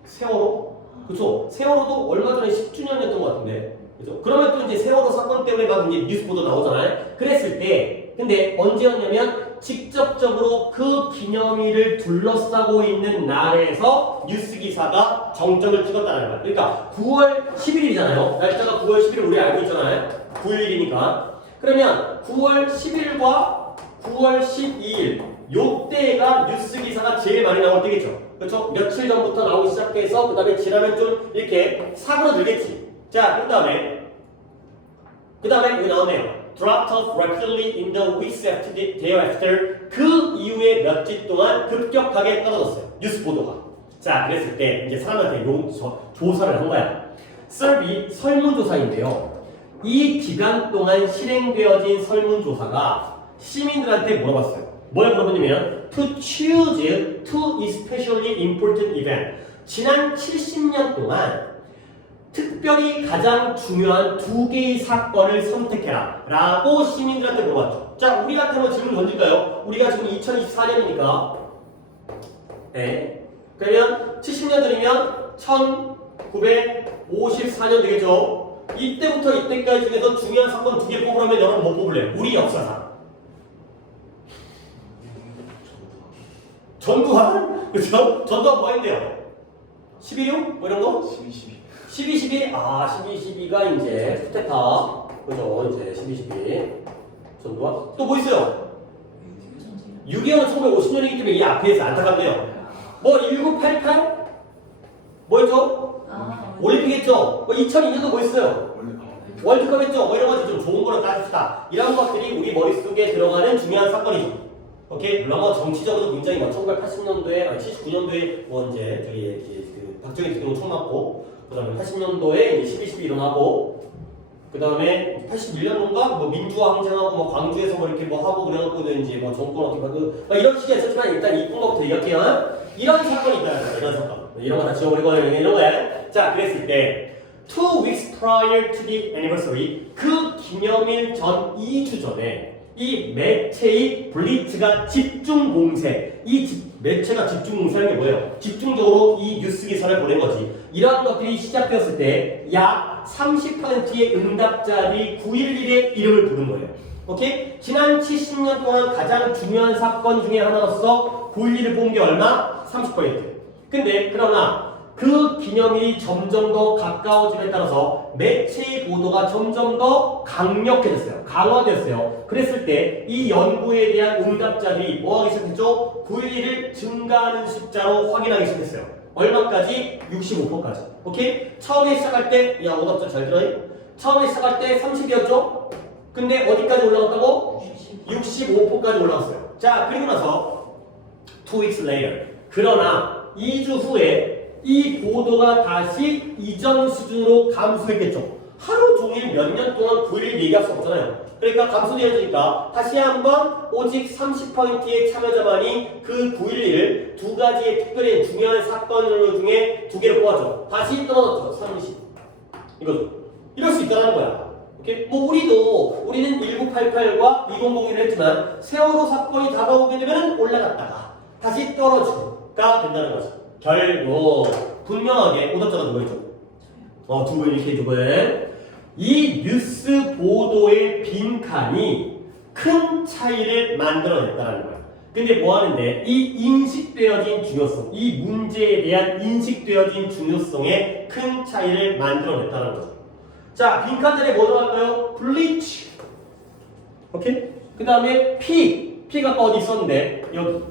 세월호? 그쵸? 세월호도 얼마 전에 10주년이었던 것 같은데. 그죠? 그러면 또 이제 세월호 사건 때문에 막 이제 뉴스 보도 나오잖아요? 그랬을 때, 근데 언제였냐면, 직접적으로 그 기념일을 둘러싸고 있는 날에서 뉴스 기사가 정점을 찍었다는 거야. 그러니까 9월 11일이잖아요. 날짜가 9월 11일 우리 알고 있잖아요. 9일이니까. 그러면 9월 10일과 9월 12일, 요때가 뉴스 기사가 제일 많이 나올 때겠죠. 그렇죠? 며칠 전부터 나오기 시작해서 그 다음에 지나면 좀 이렇게 사그러들겠지. 자, 그 다음에 여기 나오네요. Dropped off rapidly in the weeks thereafter. 그 이후에 몇 주 동안 급격하게 떨어졌어요. 뉴스 보도가. 자, 그랬을 때 이제 사람한테 조사를 한 거야. 설문조사인데요. 이 기간 동안 실행되어진 설문조사가 시민들한테 물어봤어요. 뭘 물어보냐면 To choose two especially important events. 지난 70년 동안 특별히 가장 중요한 두 개의 사건을 선택해라 라고 시민들한테 물어봤죠. 자, 우리한테 한번 질문 던질까요? 우리가 지금 2024년이니까 네. 그러면 70년 전이면 1954년 되겠죠. 이때부터 이때까지 중에서 중요한 사건 두 개 뽑으라면 여러분 뭐 뽑을래요? 우리 역사상 전두환? 그쵸? 전두환 뭐 했대요? 12.6? 뭐 이런 거? 12.12 12.12가 이제 쿠데타 그죠? 이제 12.12 전두환 또 뭐 있어요? 6.25는 1950년이기 때문에 이 앞에서 안타깝네요. 뭐 1988? 뭐였죠? 올림픽 했죠? 뭐 2002년도 뭐 했어요? 월드컵 했죠? 뭐 이런 것들 좀 좋은 거로 따집시다. 이런 것들이 우리 머릿속에 들어가는 중요한 사건이죠. 오케이? 물론 뭐 정치적으로 굉장히 뭐 1980년도에 79년도에 뭐 이제 그 박정희 대통령 총 맞고 그 다음에 80년도에 이제 12.12 일어나고 그 다음에 81년도인가 뭐 민주화 항쟁하고 뭐 광주에서 뭐 이렇게 뭐 하고 그래갖고 이제 뭐 정권 어떻게 하고 막 이런 식이 있었지만 일단 이쁜 것부터 얘기할게요. 이런 사건이 있다. 이런 사건. 이런 거 다 지워버리고 이런 거야. 자, 그랬을 때 2 weeks prior to the anniversary 그 기념일 전 2주 전에 이 매체의 블리츠가 집중 공세 매체가 집중 공세하는 게 뭐예요? 집중적으로 이 뉴스 기사를 보낸 거지. 이러한 것들이 시작되었을 때 약 30%의 응답자들이 9.11의 이름을 부른 거예요. 오케이? 지난 70년 동안 가장 중요한 사건 중에 하나로서 9.11을 본 게 얼마? 30%. 근데 그러나 그 기념일이 점점 더 가까워짐에 따라서 매체의 보도가 점점 더 강력해졌어요. 강화됐어요. 그랬을 때 이 연구에 대한 응답자들이 뭐 하기 시작했죠? 9.11을 증가하는 숫자로 확인하기 시작했어요. 얼마까지? 65%까지. 오케이? 처음에 시작할 때, 야, 오답자 잘 들어요? 처음에 시작할 때 30이었죠? 근데 어디까지 올라갔다고? 65%까지 올라갔어요. 자, 그리고 나서 2 weeks later. 그러나 2주 후에 이 보도가 다시 이전 수준으로 감소했겠죠. 하루 종일 몇 년 동안 9.11 얘기할 수 없잖아요. 그러니까 감소되어지니까 다시 한번 오직 30%의 참여자만이 그 9.11을 두 가지의 특별히 중요한 사건 중에 두 개를 뽑았죠. 다시 떨어졌죠. 30. 이거죠. 이럴 수 있다는 거야. 오케이? 뭐 우리는 1988과 2001을 했지만 세월호 사건이 다가오게 되면 올라갔다가 다시 떨어지가 된다는 거죠. 결국 분명하게 오답자가 누구였죠? 두 분 이렇게 두 분. 이 뉴스 보도의 빈칸이 큰 차이를 만들어냈다는 거야. 근데 뭐 하는데 이 인식되어진 중요성, 이 문제에 대한 인식되어진 중요성에 큰 차이를 만들어냈다는 거죠. 자, 빈칸 자리에 뭐 들어갈까요? 블리치. 오케이? 그 다음에 P가 아까 어디 있었는데 여기.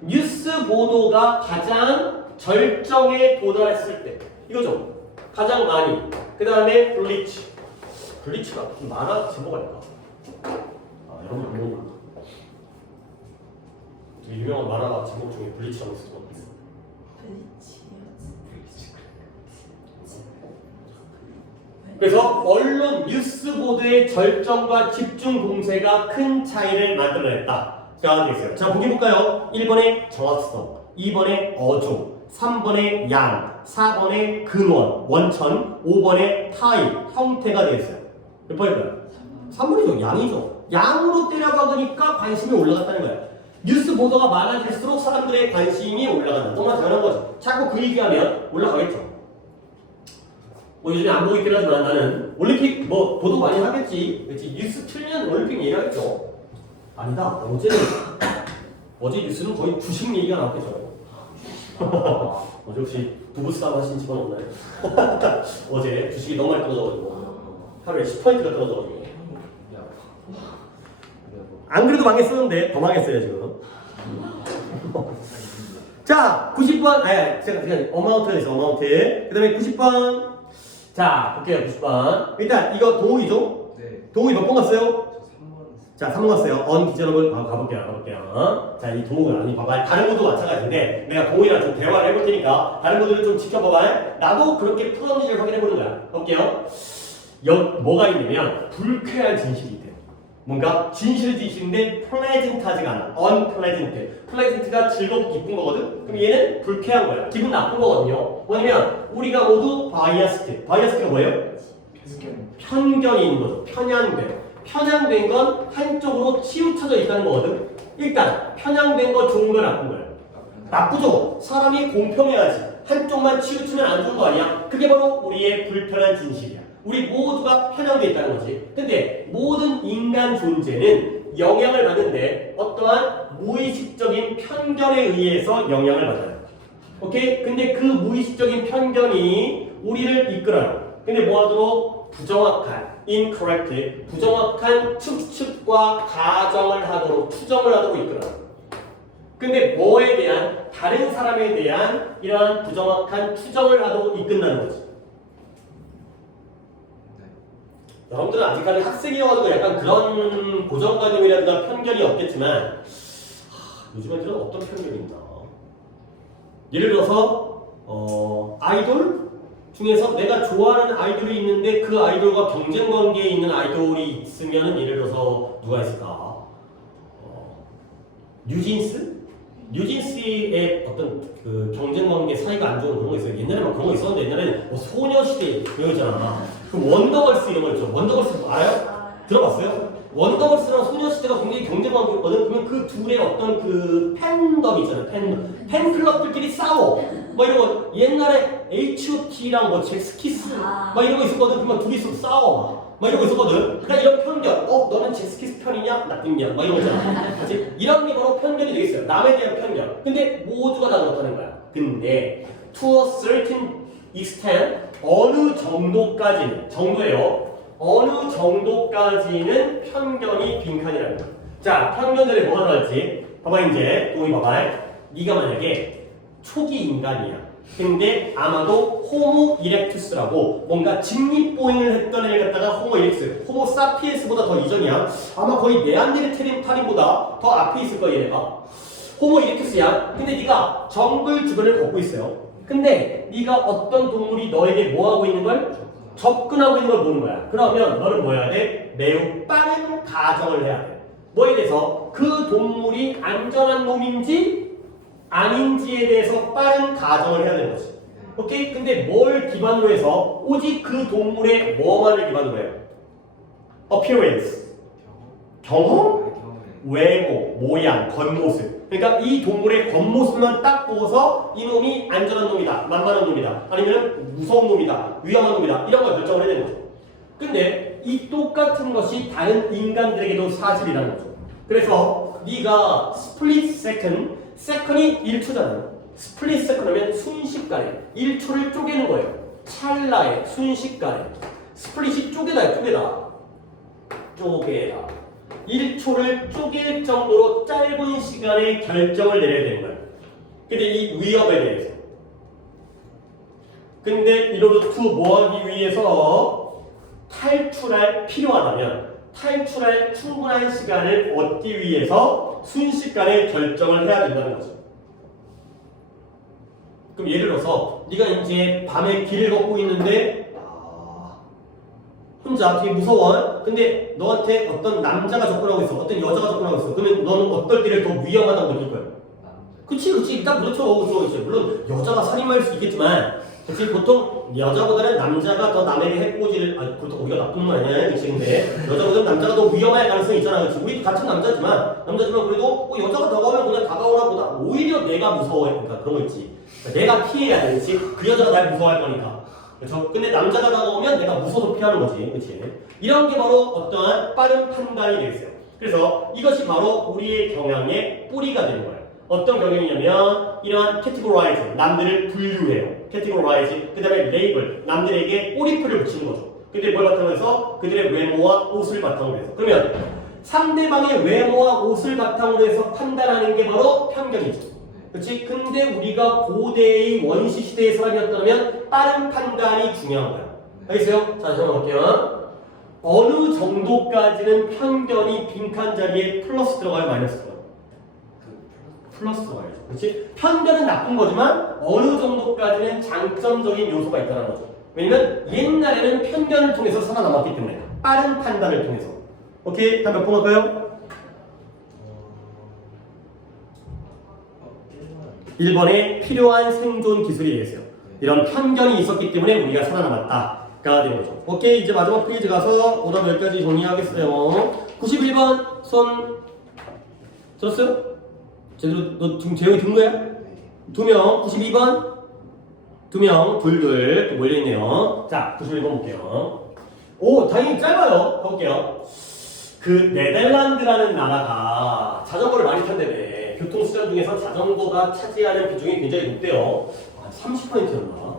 뉴스 보도가 가장 절정에 도달했을 때 이거죠. 가장 많이. 그 다음에 블리치. 블리치가 만화 제목 아닐까? 여러분 모르나? 되게 유명한 만화 제목 중에 블리치라고 있을 것 같아요. 그래서 언론 뉴스 보도의 절정과 집중 공세가 큰 차이를 만들어냈다. 자, 되겠어요. 자, 보기 볼까요? 1번의 정확성, 2번의 어종, 3번의 양, 4번의 근원, 원천, 5번의 타입, 형태가 되겠어요. 몇 번일까요? 3번이죠. 양이죠. 양으로 때려박으니까 관심이 올라갔다는 거예요. 뉴스 보도가 많아질수록 사람들의 관심이 올라간다. 정말 당연한 거죠. 자꾸 그 얘기하면 올라가겠죠. 뭐 요즘에 안 보고 있긴 하지만 나는 올림픽 뭐 보도 많이 하겠지. 그렇지. 뉴스 틀면 올림픽 얘기하겠죠. 아니다. 어제 뉴스는 거의 주식 얘기가 나왔겠죠. 어제 혹시 부부 싸움 하신 직원 없나요? 어제 주식이 너무 많이 떨어져가지고 하루에 10%가 떨어져가지고 안 그래도 망했었는데 더 망했어요 지금. 자, 90번 제가 어마운트가 있어. 어마운트. 그 다음에 90번. 자, 볼게요. 90번. 일단 이거 동의죠? 네. 동의 몇 번 갔어요? 저 3번. 자, 3번 갔어요. 언 기절업을 가볼게요. 자, 이 동의가 아니 봐봐. 다른 것도 마찬가지인데 내가 동의랑 좀 대화를 해볼 테니까 다른 것들을 좀 지켜봐봐. 나도 그렇게 풀었는지를 확인해보는 거야. 볼게요. 뭐가 있냐면 불쾌한 진실이 있대요. 뭔가 진실은 진실인데 플레젠트하지가 않아. unpleasant. 플레젠트가 즐겁고 기쁜 거거든? 그럼 얘는 불쾌한 거야. 기분 나쁜 거거든요. 뭐냐면 우리가 모두 바이어스트. 바이어스트가 뭐예요? 편견이 있는 거죠. 편향된 건 한쪽으로 치우쳐져 있다는 거거든. 일단 편향된 거 좋은 거 나쁜 거예요. 나쁘죠. 사람이 공평해야지. 한쪽만 치우치면 안 좋은 거 아니야? 그게 바로 우리의 불편한 진실이야. 우리 모두가 편향되어 있다는 거지. 근데 모든 인간 존재는 영향을 받는데 어떠한 무의식적인 편견에 의해서 영향을 받아요. 오케이? 근데 그 무의식적인 편견이 우리를 이끌어요. 근데 뭐하도록? 부정확한, incorrect, 부정확한 추측과 가정을 하도록, 추정을 하도록 이끌어요. 근데 뭐에 대한, 다른 사람에 대한 이러한 부정확한 추정을 하도록 이끈다는 거지. 여러분들은 아직까지 학생이어가지고 약간 그런 고정관념이라든가 편견이 없겠지만 요즘 애들은 어떤 편견이 있나? 예를 들어서 아이돌 중에서 내가 좋아하는 아이돌이 있는데 그 아이돌과 경쟁 관계에 있는 아이돌이 있으면 예를 들어서 누가 있을까? 뉴진스? 뉴진스의 어떤 그 경쟁 관계 사이가 안 좋은 그런 거 있어요. 옛날에 막 그런 거 있었는데 옛날에는 뭐 소녀시대 이런 거 있잖아. 그 원더걸스 이런 거 있죠. 원더걸스 뭐 알아요? 들어봤어요? 원더걸스랑 소녀시대가 굉장히 경쟁 관계였거든. 그러면 그 둘의 어떤 그 팬덤 있잖아요. 팬클럽들끼리 싸워. 뭐 이런 거 옛날에 H.O.T랑 뭐 잭스키스 막 이런 거 있었거든. 그러면 둘이서 싸워. 막 이런 거 있었거든. 그러니까 이런 편견. 너는 잭스키스 편이냐? 나쁘냐? 막 이런 거 있잖아. 그치? 이런 게 바로 편견이 되겠어요. 남에 대한 편견. 근데 모두가 다 그렇다는 거야. 근데 to a certain extent 어느 정도까지는 정도예요. 어느 정도까지는 편견이 빈칸이라는 거야. 자, 편견 전에 뭐가 들어갈지 봐봐. 이제 동이 봐봐. 네가 만약에 초기 인간이야. 근데 아마도 호모 이렉투스라고 뭔가 직립보행을 했던 애를 갖다가 호모 이렉투스, 호모 사피엔스보다 더 이전이야. 아마 거의 네안데르탈인보다 더 앞에 있을 거야 얘네가. 호모 이렉투스야. 근데 네가 정글 주변을 걷고 있어요. 근데 네가 어떤 동물이 너에게 뭐 하고 있는 걸? 접근하고 있는 걸 보는 거야. 그러면 너는 뭐 해야 돼? 매우 빠른 가정을 해야 돼. 뭐에 대해서? 그 동물이 안전한 놈인지 아닌지에 대해서 빠른 가정을 해야 되는 거지. 오케이? 근데 뭘 기반으로 해서? 오직 그 동물의 뭐만을 기반으로 해요? appearance. 경험? 외모, 모양, 겉모습. 그러니까 이 동물의 겉모습만 딱 보고서 이 놈이 안전한 놈이다, 만만한 놈이다, 아니면 무서운 놈이다, 위험한 놈이다, 이런 걸 결정을 해야 되는 거죠. 근데 이 똑같은 것이 다른 인간들에게도 사실이라는 거죠. 그래서 네가 split second, second이 1초잖아요. split second 하면 순식간에 1초를 쪼개는 거예요. 찰나에, 순식간에. split이 쪼개다요, 쪼개다. 쪼개다. 1초를 쪼갤 정도로 짧은 시간에 결정을 내려야 되는 거예요. 근데 이 위협에 대해서. 근데 이로도 뭐 하기 위해서 탈출할 필요하다면 탈출할 충분한 시간을 얻기 위해서 순식간에 결정을 해야 된다는 거죠. 그럼 예를 들어서 네가 이제 밤에 길을 걷고 있는데 혼자 되게 무서워. 근데 너한테 어떤 남자가 접근하고 있어. 어떤 여자가 접근하고 있어. 그러면 너는 어떨 때를 더 위험하다고 느낄 거야? 그치. 일단 그렇죠. 그렇죠. 물론 여자가 살인마일 수 있겠지만 그치. 보통 여자보다는 남자가 더 남에게 해코지를 그렇다고 우리가 나쁜 건 아니야. 그치. 근데 여자보다는 남자가 더 위험할 가능성이 있잖아. 그치. 우리도 같은 남자지만 그래도 여자가 다가오면 그냥 다가오나 보다. 오히려 내가 무서워해. 그러니까 그런 거 있지. 그러니까 내가 피해야 돼. 그치. 그 여자가 날 무서워할 거니까. 그렇죠? 근데 남자가 다가오면 내가 무서워서 피하는 거지. 그치? 이런 게 바로 어떠한 빠른 판단이 되겠어요. 그래서 이것이 바로 우리의 경향의 뿌리가 되는 거예요. 어떤 경향이냐면 이러한 categorize, 남들을 분류해요. categorize, 그 다음에 label, 남들에게 꼬리표를 붙이는 거죠. 근데 뭘 바탕으로 해서? 그들의 외모와 옷을 바탕으로 해서. 그러면 상대방의 외모와 옷을 바탕으로 해서 판단하는 게 바로 편견이죠. 그렇지? 근데 우리가 고대의 원시 시대의 사람이었다면 빠른 판단이 중요한 거야. 알겠어요? 자, 다시 한번 볼게요. 어느 정도까지는 편견이 빈칸 자리에 플러스 들어가요? 마이너스 들어가요? 플러스 들어가야죠. 그렇지? 편견은 나쁜 거지만 어느 정도까지는 장점적인 요소가 있다는 거죠. 왜냐면 옛날에는 편견을 통해서 살아남았기 때문에 빠른 판단을 통해서. 오케이? 한 몇 번 할까요? 1번에 필요한 생존 기술이 되겠어요. 이런 편견이 있었기 때문에 우리가 살아남았다가 되는 거죠. 오케이, 이제 마지막 페이지 가서 오답 여기까지 정리하겠어요. 91번 손 들었어요? 제대로 너 지금 재영이 든 거야? 2명. 92번 2명 둘 몰려있네요. 자, 91번 볼게요. 오, 다행히 짧아요. 가볼게요. 그 네덜란드라는 나라가 자전거를 많이 탄다며. 교통수단 중에서 자전거가 차지하는 비중이 굉장히 높대요. 30%였나?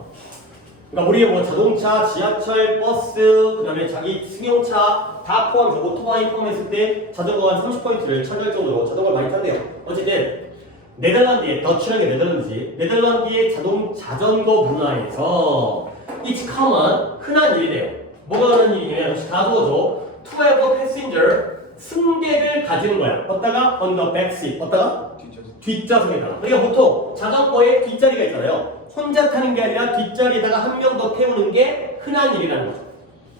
그러니까 우리의 뭐 자동차, 지하철, 버스, 그 다음에 자기 승용차 다 포함해서 오토바이 포함했을 때 자전거가 한 30%를 차지할 정도로 자전거를 많이 탄대요. 어쨌든 네덜란드의 더치라는 게 네덜란드지. 네덜란드의 자전거 문화에서 it's common, 흔한 일이래요. 뭐가 흔한 일이냐면 다 도와줘. To have a passenger, 승객을 가지는 거야. 어디다가? on the back seat. 어디다가? 뒷좌석에다가. 그러니까 보통 자전거에 뒷자리가 있잖아요. 혼자 타는 게 아니라 뒷자리에다가 한 명 더 태우는 게 흔한 일이라는 거죠.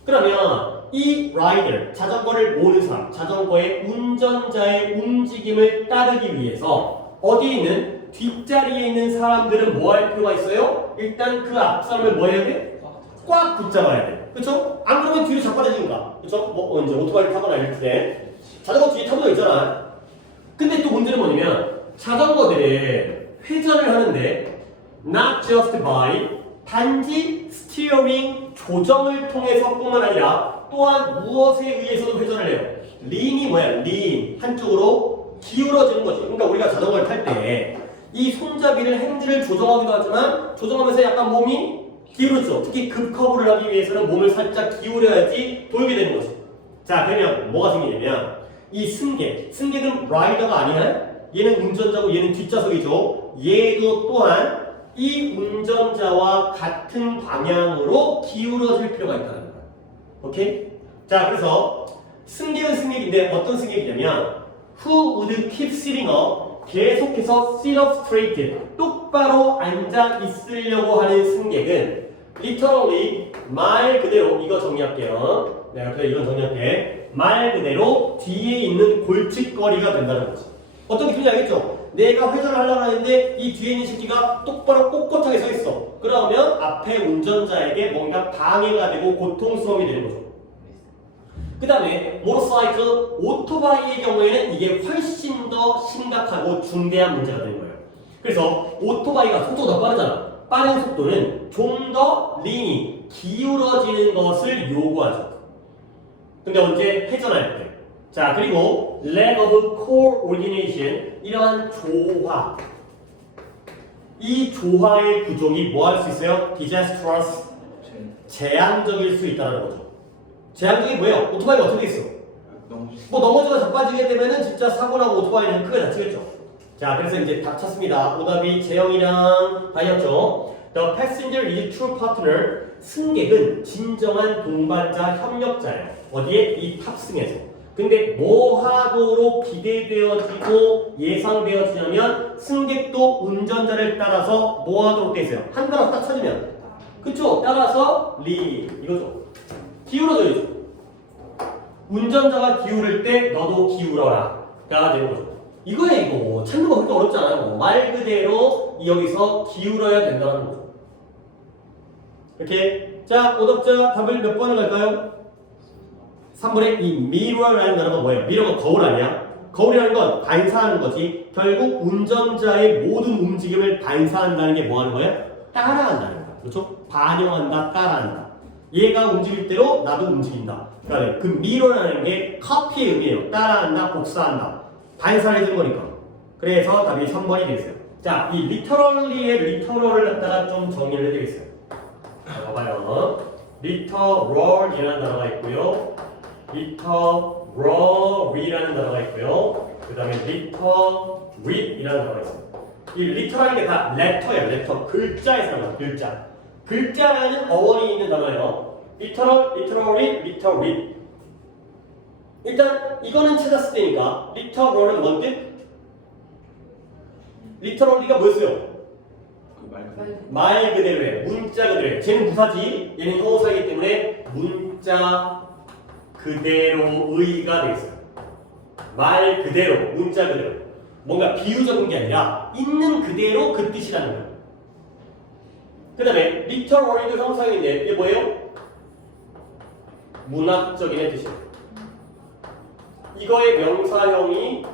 그러면 이 라이더, 자전거를 모는 사람, 자전거의 운전자의 움직임을 따르기 위해서 어디에 있는 뒷자리에 있는 사람들은 뭐 할 필요가 있어요? 일단 그 앞 사람을 뭐 해야 돼? 꽉 붙잡아야 돼. 그쵸? 안 그러면 뒤로 자빠져지니까. 그쵸? 뭐 이제 오토바이를 타거나 이럴 때 자전거 뒤에 타고 있잖아. 근데 또 문제는 뭐냐면 자전거들이 회전을 하는데 not just by 단지 스티어링 조정을 통해서뿐만 아니라 또한 무엇에 의해서도 회전을 해요. 린이 뭐야? 린 한쪽으로 기울어지는 거지. 그러니까 우리가 자전거를 탈 때 이 손잡이를 핸들을 조정하기도 하지만 조정하면서 약간 몸이 기울어져. 특히 급커브를 하기 위해서는 몸을 살짝 기울여야지 돌게 되는 거지. 자, 그러면 뭐가 생기냐면 이 승객은 라이더가 아니야. 얘는 운전자고 얘는 뒷좌석이죠. 얘도 또한 이 운전자와 같은 방향으로 기울어질 필요가 있다는 거야. 오케이? 자, 그래서 승객은 승객인데 어떤 승객이냐면 Who would keep sitting up? 계속해서 sit up straight. 똑바로 앉아 있으려고 하는 승객은 literally 말 그대로 이거 정리할게요. 내가 그래 이건 정리할게. 말 그대로 뒤에 있는 골칫거리가 된다는 거지. 어떤 기분인지 알겠죠? 내가 회전을 하려고 하는데 이 뒤에 있는 새끼가 똑바로 꼿꼿하게 서 있어. 그러면 앞에 운전자에게 뭔가 방해가 되고 고통스러움이 되는 거죠. 그 다음에 모터사이클, 오토바이의 경우에는 이게 훨씬 더 심각하고 중대한 문제가 되는 거예요. 그래서 오토바이가 속도가 더 빠르잖아. 빠른 속도는 좀 더 린이 기울어지는 것을 요구하죠. 근데 언제? 회전할 때. 자, 그리고 lack of coordination, 이러한 조화. 이 조화의 부족이 뭐 할 수 있어요? disastrous, 재앙적일 수 있다는 거죠. 재앙적이 뭐예요? 오토바이가 어떻게 있어? 뭐 넘어져서 자빠지게 되면은 진짜 사고나고 오토바이는 크게 다치겠죠. 자, 그래서 이제 다 찼습니다. 오답이 재영이랑 바이였죠. The passenger is true partner. 승객은 진정한 동반자 협력자예요. 어디에? 이 탑승에서. 근데 뭐 하도록 기대되어지고 예상되어지냐면 승객도 운전자를 따라서 뭐 하도록 돼 있어요? 한 단어 딱 찾으면 그쵸? 따라서 리 이거죠. 기울어져야죠. 운전자가 기울을 때 너도 기울어라 가 되는 거죠. 이거에 이거 찾는 거 그렇게 어렵지 않아요. 말 그대로 여기서 기울어야 된다는 거죠. 이렇게. 자, 오답자 답을 몇 번을 갈까요? 3번에 이 mirror라는 단어가 뭐예요? mirror가 거울 아니야? 거울이라는 건 반사하는 거지. 결국 운전자의 모든 움직임을 반사한다는 게 뭐 하는 거예요? 따라한다는 거야. 그렇죠? 반영한다, 따라한다. 얘가 움직일 대로 나도 움직인다. 그러니까 그 mirror라는 게 copy의 의미예요. 따라한다, 복사한다. 반사를 해준 거니까. 그래서 답이 3번이 되겠어요. 자, 이 literally의 literal을 갖다가 좀 정리를 해드리겠어요. 자, 봐봐요. literal이라는 단어가 있고요. literally라는 단어가 있고요. 그 다음에 literal이라는 단어가 있어요. 이 literal인 게 다 letter예요. letter. 글자에서 나와요. 글자. 글자라는 어원이 있는 단어예요. literal, literary, literary. 일단 이거는 찾았을 때니까 literal은 뭔 뜻? literary가 뭐였어요? 말 그대로예요. 문자 그대로예요. 쟤는 부사지, 얘는 형용사이기 때문에 문자 그대로의가 되겠어요. 말 그대로, 문자 그대로. 뭔가 비유적인 게 아니라 있는 그대로 그 뜻이라는 거예요. 그 다음에 literary도 형용사인데 이게 뭐예요? 문학적인의 뜻이에요. 이거의 명사형이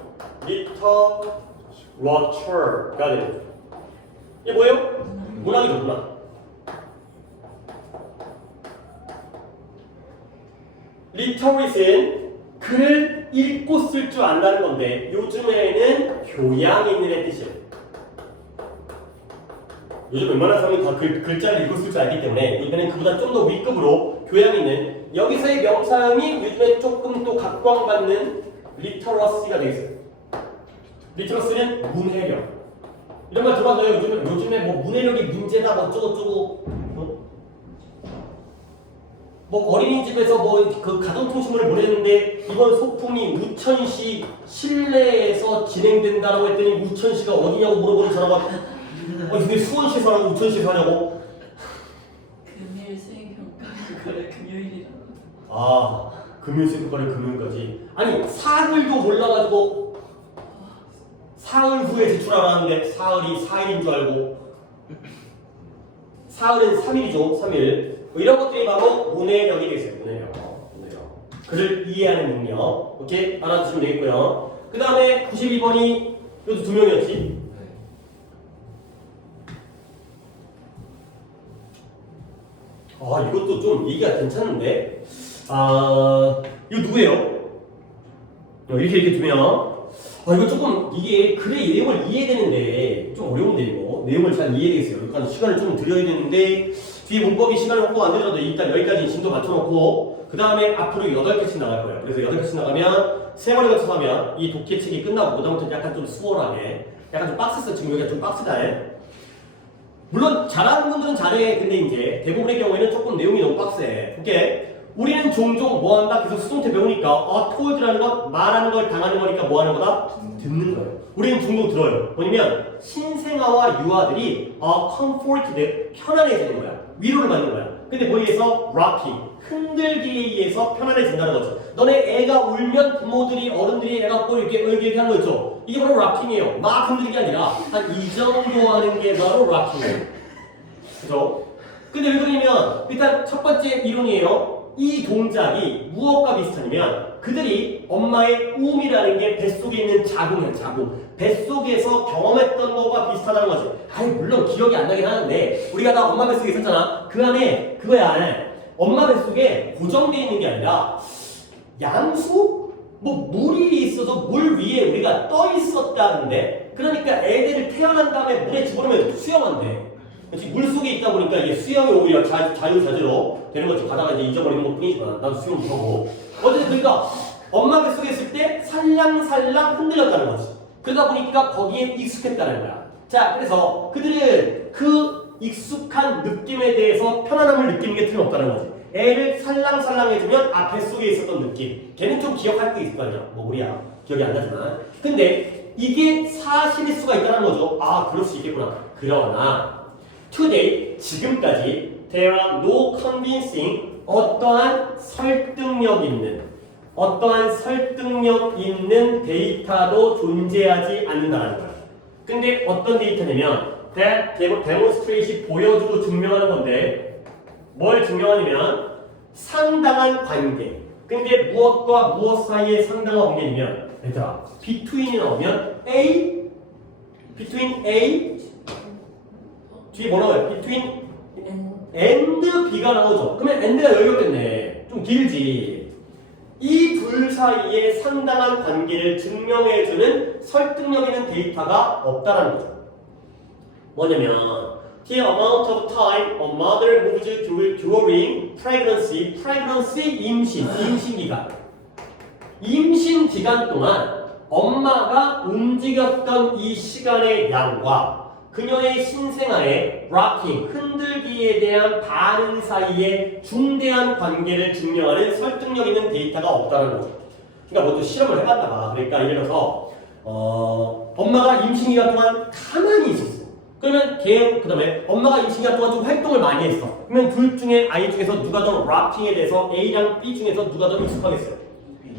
literature가 되는 거예요. 이게 뭐예요? 문학이죠, 문학. literacy는 글을 읽고 쓸 줄 안다는 건데 요즘에는 교양 있는 뜻이에요. 요즘 웬만한 사람이 다 글자를 읽고 쓸 줄 알기 때문에 요즘에는 그보다 좀 더 윗급으로 교양 있는 여기서의 명사형이 요즘에 조금 또 각광받는 literacy가 되겠어요. literacy는 문해력. 이런 말 들어봤어요? 요즘에 뭐 문해력이 문제다 뭐 어쩌고저쩌고 뭐 어린이집에서 뭐 그 가정통신문을 보냈는데 이번 소풍이 우천시 실내에서 진행된다라고 했더니 우천시가 어디냐고 물어보는 사람가 근데 수원시에서 하고 우천시에서 하냐고. 금일 수행평가를 금요일이라. 아, 금요일 수행평가를 금요일까지. 아니 사글도 몰라가지고 사흘 후에 제출하라는데 사흘이 4일인 줄 알고 사흘은 3일이죠. 3일. 뭐 이런 것들이 바로 문해력이 되겠어요. 문해력. 글을 이해하는 능력. 오케이? 알아두시면 되겠고요. 그 다음에 92번이 이것도 2명이었지. 네. 아, 이것도 좀 얘기가 괜찮은데. 이거 누구예요? 이렇게 2명. 이거 조금 이게 글의 내용을 이해되는데 좀 어려운데 이거 내용을 잘 이해되겠어요. 여기까지 시간을 좀 들여야 되는데 뒤에 문법이 시간을 확보 안 되더라도 일단 여기까지 진도 맞춰놓고 그 다음에 앞으로 8개씩 나갈 거예요. 그래서 8개씩 나가면 3번에 거쳐서 하면 이 독해책이 끝나고 그다음부터 약간 좀 수월하게 약간 좀 빡셌어. 지금 여기가 좀 빡세다. 물론 잘하는 분들은 잘해. 근데 이제 대부분의 경우에는 조금 내용이 너무 빡세. 오케이? 우리는 종종 뭐 한다? 계속 수동태 배우니까 told라는 건 말하는 걸 당하는 거니까 뭐 하는 거다? 듣는 거예요. 우리는 종종 들어요. 뭐냐면 신생아와 유아들이 comforted, 편안해지는 거야. 위로를 받는 거야. 근데 거기에서 rocking, 흔들기에 의해서 편안해진다는 거죠. 너네 애가 울면 부모들이 어른들이 애가 꼭 이렇게 하는 거 있죠. 이게 바로 락킹이에요. 막 흔들기 아니라 한 이 정도 하는 게 바로 락킹이에요. 그죠? 근데 왜 그러냐면 일단 첫 번째 이론이에요. 이 동작이 무엇과 비슷하냐면 그들이 엄마의 우음이라는 게 뱃속에 있는 자궁이야. 자궁. 뱃속에서 경험했던 것과 비슷하다는 거지. 물론 기억이 안 나긴 하는데 우리가 다 엄마 뱃속에 있었잖아. 그 안에 그거야. 엄마 뱃속에 고정되어 있는 게 아니라 양수? 뭐 물이 있어서 물 위에 우리가 떠 있었다는데 그러니까 애들을 태어난 다음에 물에 집어넣으면 수영한대. 그렇지? 물 속에 있다 보니까 이게 수영이 오히려 자유자재로 되는 거죠. 가다가 이제 잊어버리는 것 뿐이지만 나도 수영 못하고 어쨌든 그러니까 엄마 뱃속에 있을 때 살랑살랑 흔들렸다는 거지. 그러다 보니까 거기에 익숙했다는 거야. 자, 그래서 그들은 그 익숙한 느낌에 대해서 편안함을 느끼는 게 틀림없다는 거지. 애를 살랑살랑 해주면 뱃속에 있었던 느낌. 걔는 좀 기억할 게 있을 거 아니야. 뭐 우리야. 기억이 안 나지만. 근데 이게 사실일 수가 있다는 거죠. 그럴 수 있겠구나. 그러나 today, 지금까지 there are no convincing 어떠한 설득력 있는 데이터도 존재하지 않는다는 거야. 근데 어떤 데이터냐면 that demonstrate이 보여주고 증명하는 건데 뭘 증명하냐면 상당한 관계. 근데 무엇과 무엇 사이에 상당한 관계냐면 얘들아 between이 나오면 between A 뒤에 뭐 나와요? between and B가 나오죠. 그러면 and가 열렸겠네. 좀 길지. 이 둘 사이에 상당한 관계를 증명해주는 설득력 있는 데이터가 없다라는 거죠. 뭐냐면 the amount of time a mother moves during pregnancy 임신 기간. 임신 기간 동안 엄마가 움직였던 이 시간의 양과 그녀의 신생아의 rocking, 흔들기에 대한 반응 사이에 중대한 관계를 증명하는 설득력 있는 데이터가 없다는 거죠. 그러니까 뭐 또 실험을 해봤나 봐. 그러니까 예를 들어서 엄마가 임신 기간 동안 가만히 있었어. 그러면 그 다음에 엄마가 임신 기간 동안 좀 활동을 많이 했어. 그러면 둘 중에 아이 중에서 누가 더 rocking 에 대해서 A랑 B 중에서 누가 더 익숙하겠어요?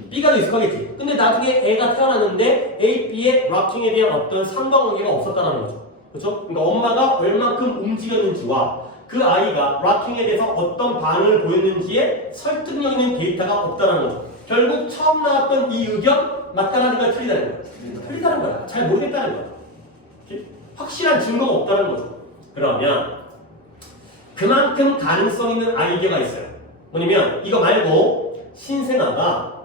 B가 더 익숙하겠지. 근데 나중에 애가 태어났는데 A, B의 rocking에 대한 어떤 상관관계가 없었다는 거죠. 그렇죠? 그러니까 엄마가 얼만큼 움직였는지와 그 아이가 락킹에 대해서 어떤 반응을 보였는지에 설득력 있는 데이터가 없다는 거죠. 결국 처음 나왔던 이 의견 맞다라는 거야, 틀리다는 거야? 틀리다는 거야. 잘 모르겠다는 거야. 확실한 증거가 없다는 거죠. 그러면 그만큼 가능성 있는 아이디어가 있어요. 뭐냐면 이거 말고 신생아가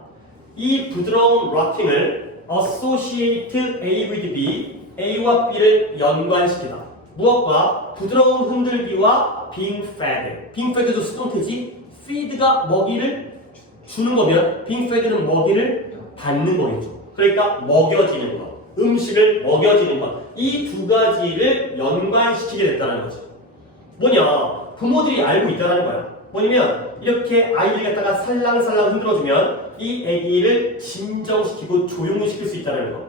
이 부드러운 락킹을 associate A with B A와 B를 연관시키다. 무엇과? 부드러운 흔들기와 being fed. being fed도 수동태지. feed가 먹이를 주는 거면 being fed는 먹이를 받는 거겠죠. 그러니까 먹여지는 것, 음식을 먹여지는 것. 이 두 가지를 연관시키게 됐다는 거죠. 뭐냐? 부모들이 알고 있다는 거야. 뭐냐면 이렇게 아이를 갖다가 살랑살랑 흔들어주면 이 아기를 진정시키고 조용히 시킬 수 있다는 거.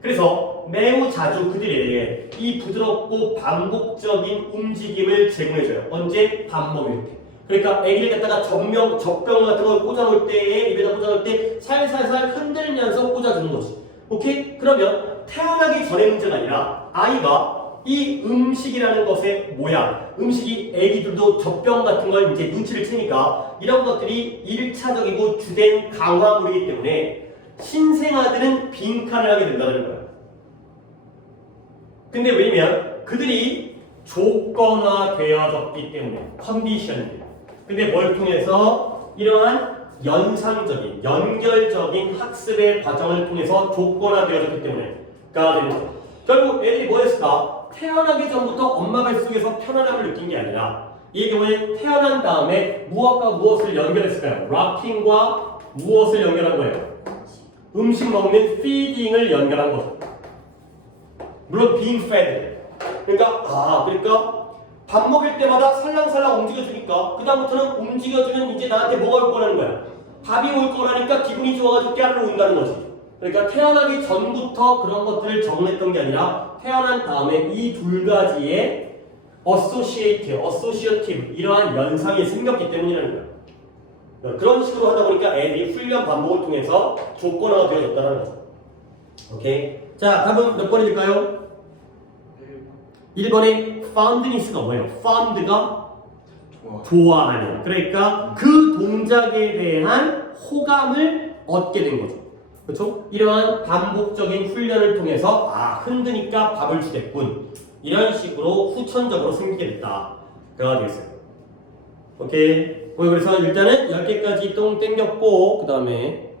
그래서 매우 자주 그들에게 이 부드럽고 반복적인 움직임을 제공해줘요. 언제? 밥 먹을 때. 그러니까 아기를 갖다가 젖병 같은 걸 꽂아놓을 때에 입에다 꽂아놓을 때 살살살 흔들면서 꽂아주는 거지. 오케이? 그러면 태어나기 전의 문제가 아니라 아이가 이 음식이라는 것의 모양, 음식이 애기들도 젖병 같은 걸 이제 눈치를 채니까 이런 것들이 1차적이고 주된 강화물이기 때문에 신생아들은 빈칸을 하게 된다는 거예요. 근데 왜냐면 그들이 조건화되어졌기 때문에 컨디션들. 근데 뭘 통해서 이러한 연상적인, 연결적인 학습의 과정을 통해서 조건화되어졌기 때문에가 되는 거예요. 결국 애들이 뭐 했을까? 태어나기 전부터 엄마 뱃속에서 편안함을 느낀 게 아니라 이 경우에 태어난 다음에 무엇과 무엇을 연결했을까요? 락킹과 무엇을 연결한 거예요? 음식 먹는 feeding을 연결한 거죠. 물론 being fed. 그러니까 밥 먹을 때마다 살랑살랑 움직여주니까 그 다음부터는 움직여주면 이제 나한테 뭐가 올 거라는 거야. 밥이 올 거라니까 기분이 좋아가지고 깨알을 온다는 거지. 그러니까 태어나기 전부터 그런 것들을 정했던 게 아니라 태어난 다음에 이 두 가지의 associative 이러한 연상이 생겼기 때문이라는 거야. 그런 식으로 하다 보니까 애들이 훈련 반복을 통해서 조건화가 되어졌다는 거죠. 오케이. 자, 답은 몇 번일까요? 1번의 fondness가 뭐예요? fond가 좋아하는. 그러니까 그 동작에 대한 호감을 얻게 된 거죠. 그렇죠? 이러한 반복적인 훈련을 통해서 흔드니까 밥을 주겠군. 이런 식으로 후천적으로 생기게 됐다. 그가 되겠어요. 오케이. 그래서 일단은 10개까지 똥 땡겼고 그 다음에